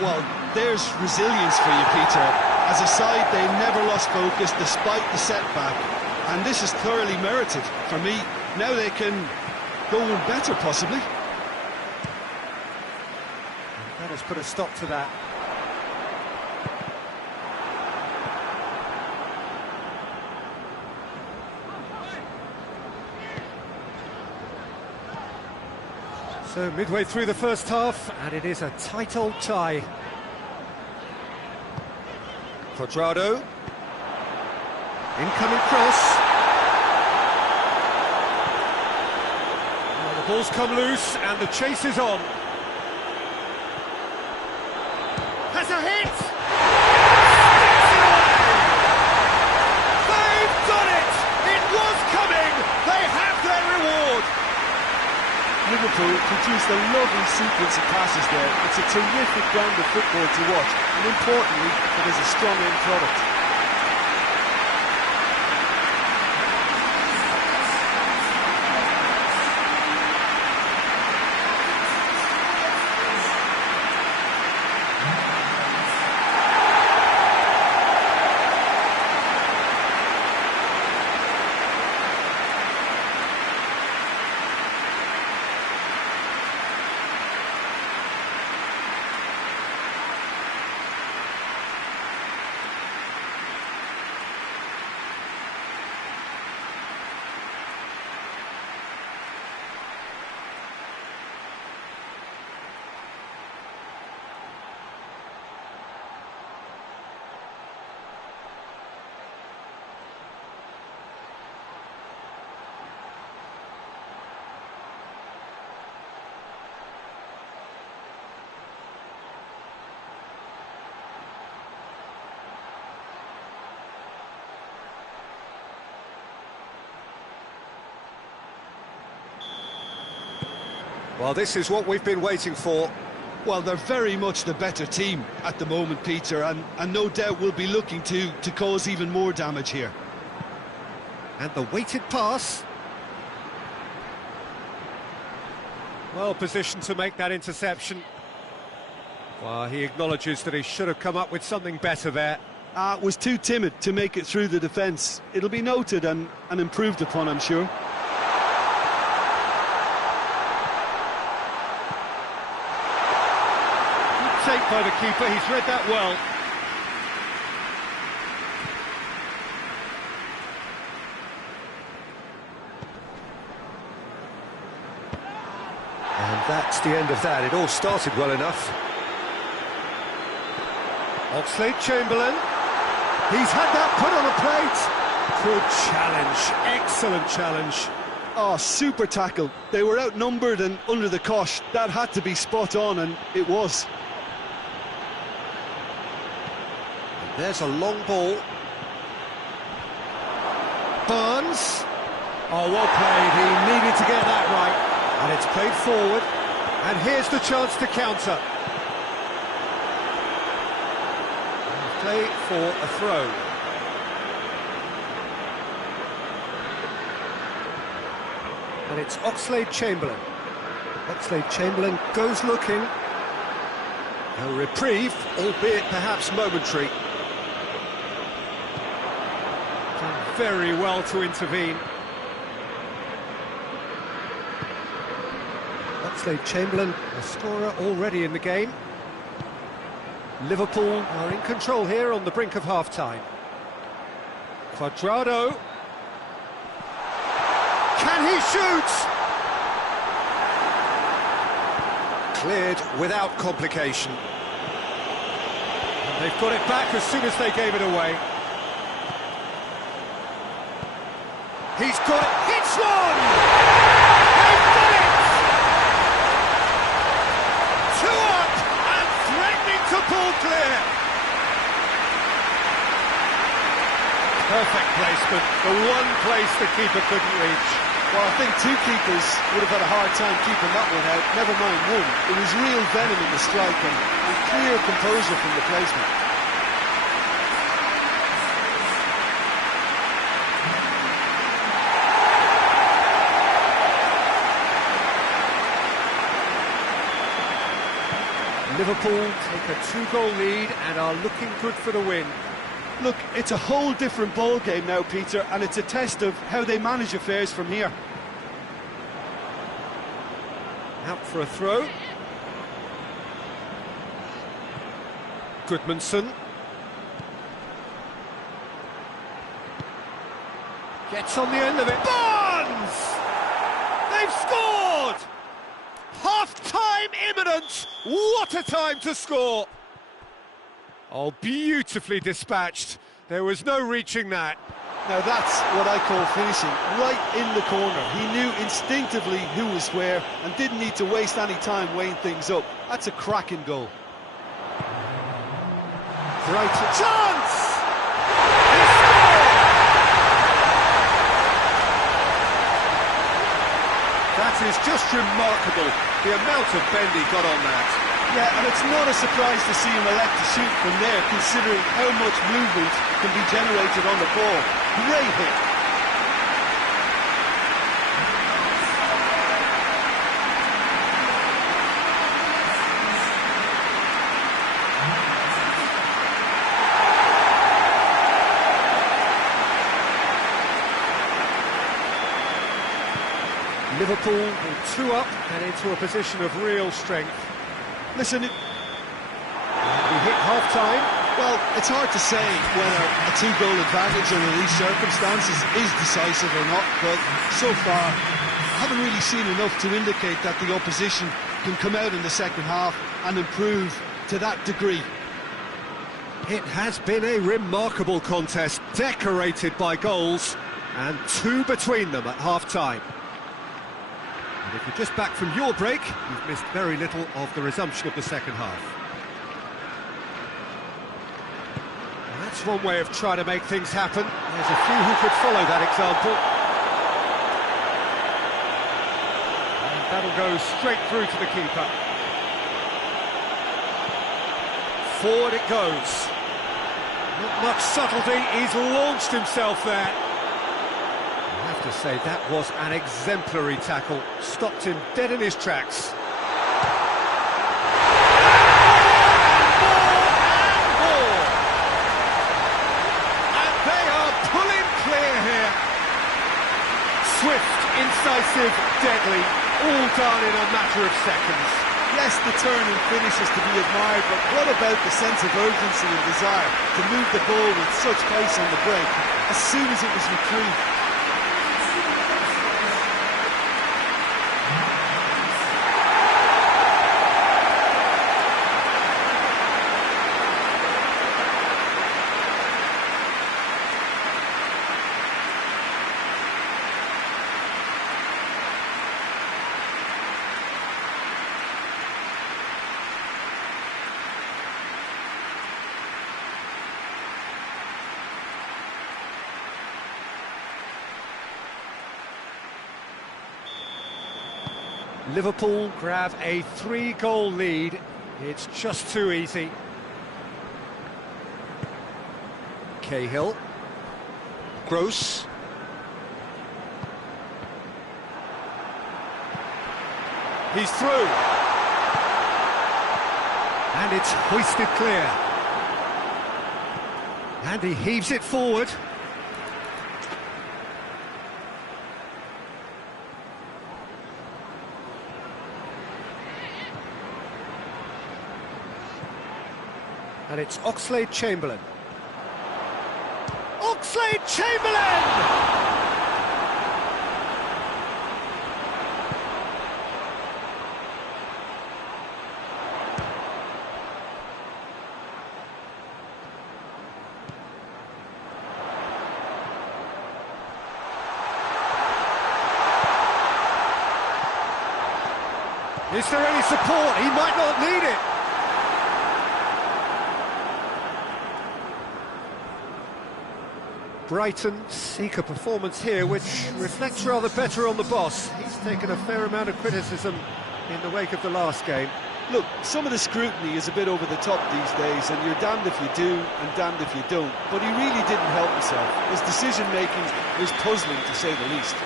Well, there's resilience for you, Peter. As a side, they never lost focus despite the setback, and this is thoroughly merited. For me, now they can go one better, possibly. That has put a stop to that. So midway through the first half, and it is a tight old tie. Cuadrado. Incoming cross. Well, the ball's come loose, and the chase is on. Has a hit! They've done it! It was coming! They have their reward! Liverpool produced a lovely sequence of passes there. It's a terrific brand of football to watch, and importantly, it is a strong end product. Well, this is what we've been waiting for. Well, they're very much the better team at the moment, Peter, and no doubt will be looking to cause even more damage here. And the weighted pass. Well positioned to make that interception. Well, he acknowledges that he should have come up with something better there. Was too timid to make it through the defence. It'll be noted and improved upon, I'm sure. Good take by the keeper, he's read that well. And that's the end of that. It all started well enough. Oxlade-Chamberlain. He's had that put on a plate. Good challenge, excellent challenge. Oh, super tackle. They were outnumbered and under the cosh. That had to be spot on, and it was. There's a long ball. Barnes. Oh, well played. He needed to get that right. And it's played forward. And here's the chance to counter. Play for a throw. And it's Oxlade-Chamberlain. Oxlade-Chamberlain goes looking. A reprieve, albeit perhaps momentary. Done very well to intervene. Oxlade-Chamberlain, a scorer already in the game. Liverpool are in control here on the brink of half-time. Cuadrado. Can he shoot? Cleared without complication. And they've got it back as soon as they gave it away. He's got it. Hits one! They've done it! 2 up and threatening to pull clear. Perfect placement, the one place the keeper couldn't reach. Well, I think two keepers would have had a hard time keeping that one out, never mind one. It was real venom in the strike and clear composure from the placement. Liverpool take a 2-goal lead and are looking good for the win. Look, it's a whole different ball game now, Peter, and it's a test of how they manage affairs from here. Out for a throw. Goodmanson. Gets on the end of it. Barnes! They've scored! Half-time imminent! What a time to score! Oh, beautifully dispatched. There was no reaching that. Now that's what I call finishing, right in the corner. He knew instinctively who was where and didn't need to waste any time weighing things up. That's a cracking goal. Great chance! That is just remarkable, the amount of bend he got on that. Yeah, and it's not a surprise to see him elect to shoot from there, considering how much movement can be generated on the ball. Great hit. Liverpool with 2 up and into a position of real strength. Listen, We hit half-time. well, it's hard to say whether a 2-goal advantage under these circumstances is decisive or not, but so far, I haven't really seen enough to indicate that the opposition can come out in the second half and improve to that degree. It has been a remarkable contest, decorated by goals, and 2 between them at half-time. And if you're just back from your break, you've missed very little of the resumption of the second half. And that's one way of trying to make things happen. There's a few who could follow that example. And that'll go straight through to the keeper. Forward it goes. Not much subtlety, he's launched himself there. I have to say, that was an exemplary tackle. Stopped him dead in his tracks. Decisive, deadly, all done in a matter of seconds. Yes, the turn and finish is to be admired, but what about the sense of urgency and desire to move the ball with such pace on the break as soon as it was retrieved? Liverpool grab a 3-goal lead. It's just too easy. Cahill. Gross. He's through. And it's hoisted clear. And he heaves it forward. And it's Oxlade-Chamberlain. Oxlade-Chamberlain! Is there any support? He might not need it. Brighton seek a performance here which reflects rather better on the boss. He's taken a fair amount of criticism in the wake of the last game. Look, some of the scrutiny is a bit over the top these days, and you're damned if you do and damned if you don't. But he really didn't help himself. His decision-making was puzzling, to say the least.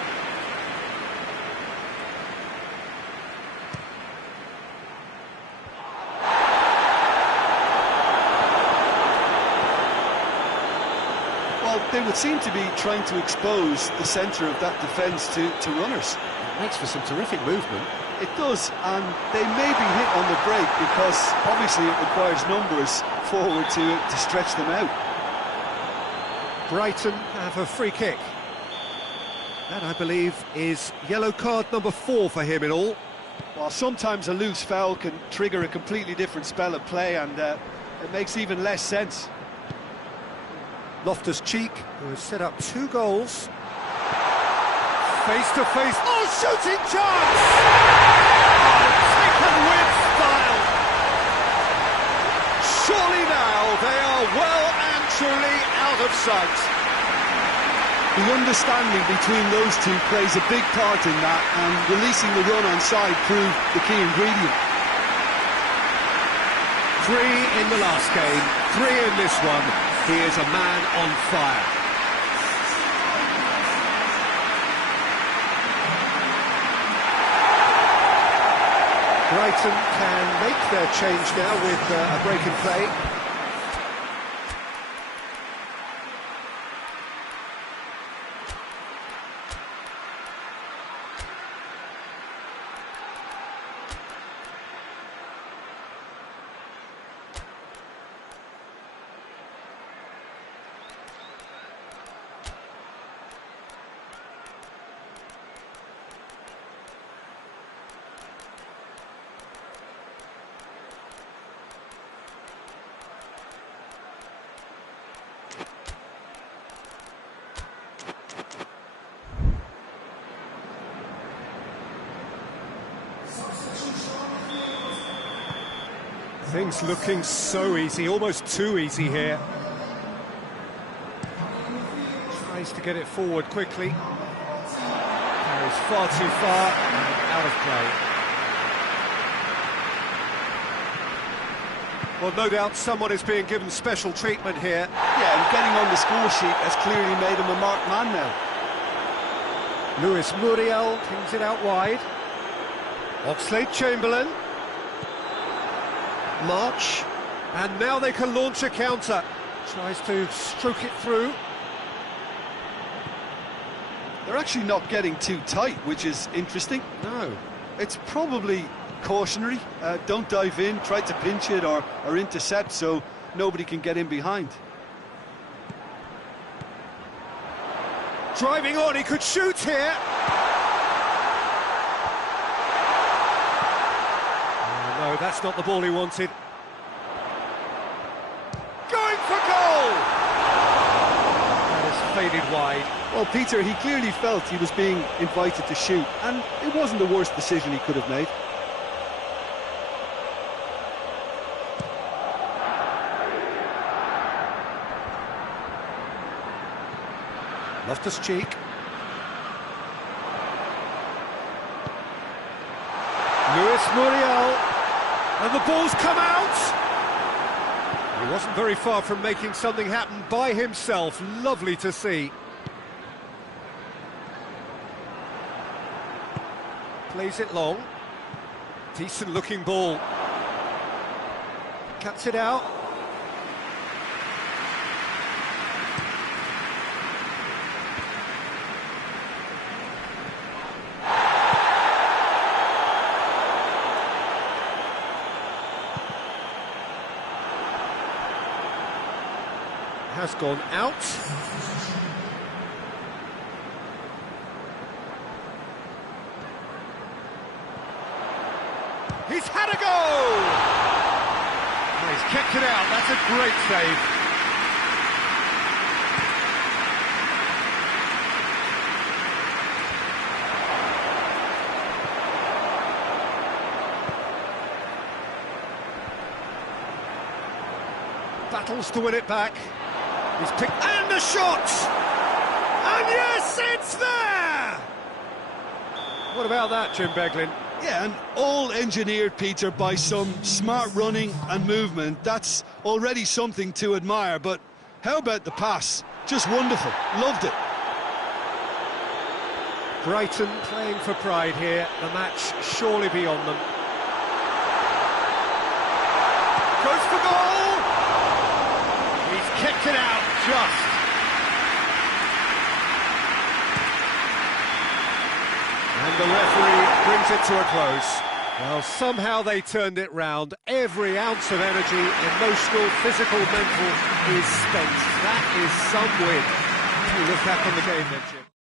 They would seem to be trying to expose the centre of that defence to runners. It makes for some terrific movement. It does, and they may be hit on the break because obviously it requires numbers forward to stretch them out. Brighton have a free kick. That, I believe, is yellow card number 4 for him in all. Well, sometimes a loose foul can trigger a completely different spell of play, and it makes even less sense. Loftus-Cheek, who has set up 2 goals. Face to face. Oh, shooting chance! Oh, taken with style. Surely now they are well and truly out of sight. The understanding between those two plays a big part in that, and releasing the run on side proved the key ingredient. 3 in the last game, 3 in this one. He is a man on fire. Brighton can make their change now with a break in play. Things looking so easy, almost too easy here. Tries to get it forward quickly. Carries far too far and out of play. Well, no doubt someone is being given special treatment here. Yeah, and getting on the score sheet has clearly made him a marked man now. Luis Muriel pings it out wide. Oxlade-Chamberlain. March, and now they can launch a counter. Tries to stroke it through. They're actually not getting too tight, which is interesting. No. It's probably cautionary. Don't dive in, try to pinch it or intercept so nobody can get in behind. Driving on, he could shoot here. Oh, no, that's not the ball he wanted. Going for goal! That has faded wide. Well, Peter, he clearly felt he was being invited to shoot, and it wasn't the worst decision he could have made. Loftus-Cheek. Luis Muriel. And the ball's come out! He wasn't very far from making something happen by himself. Lovely to see. Plays it long. Decent looking ball. Cuts it out. Has gone out. He's had a goal! And he's kicked it out. That's a great save. Battles to win it back. He's picked, and a shot! And yes, it's there! What about that, Jim Beglin? Yeah, and all engineered, Peter, by some smart running and movement. That's already something to admire, but how about the pass? Just wonderful. Loved it. Brighton playing for pride here. The match surely beyond them. Goes for goal! He's kicked it out, just. And the referee brings it to a close. Well, somehow they turned it round. Every ounce of energy, emotional, physical, mental, is spent. That is some win. We look back on the game then, Jim.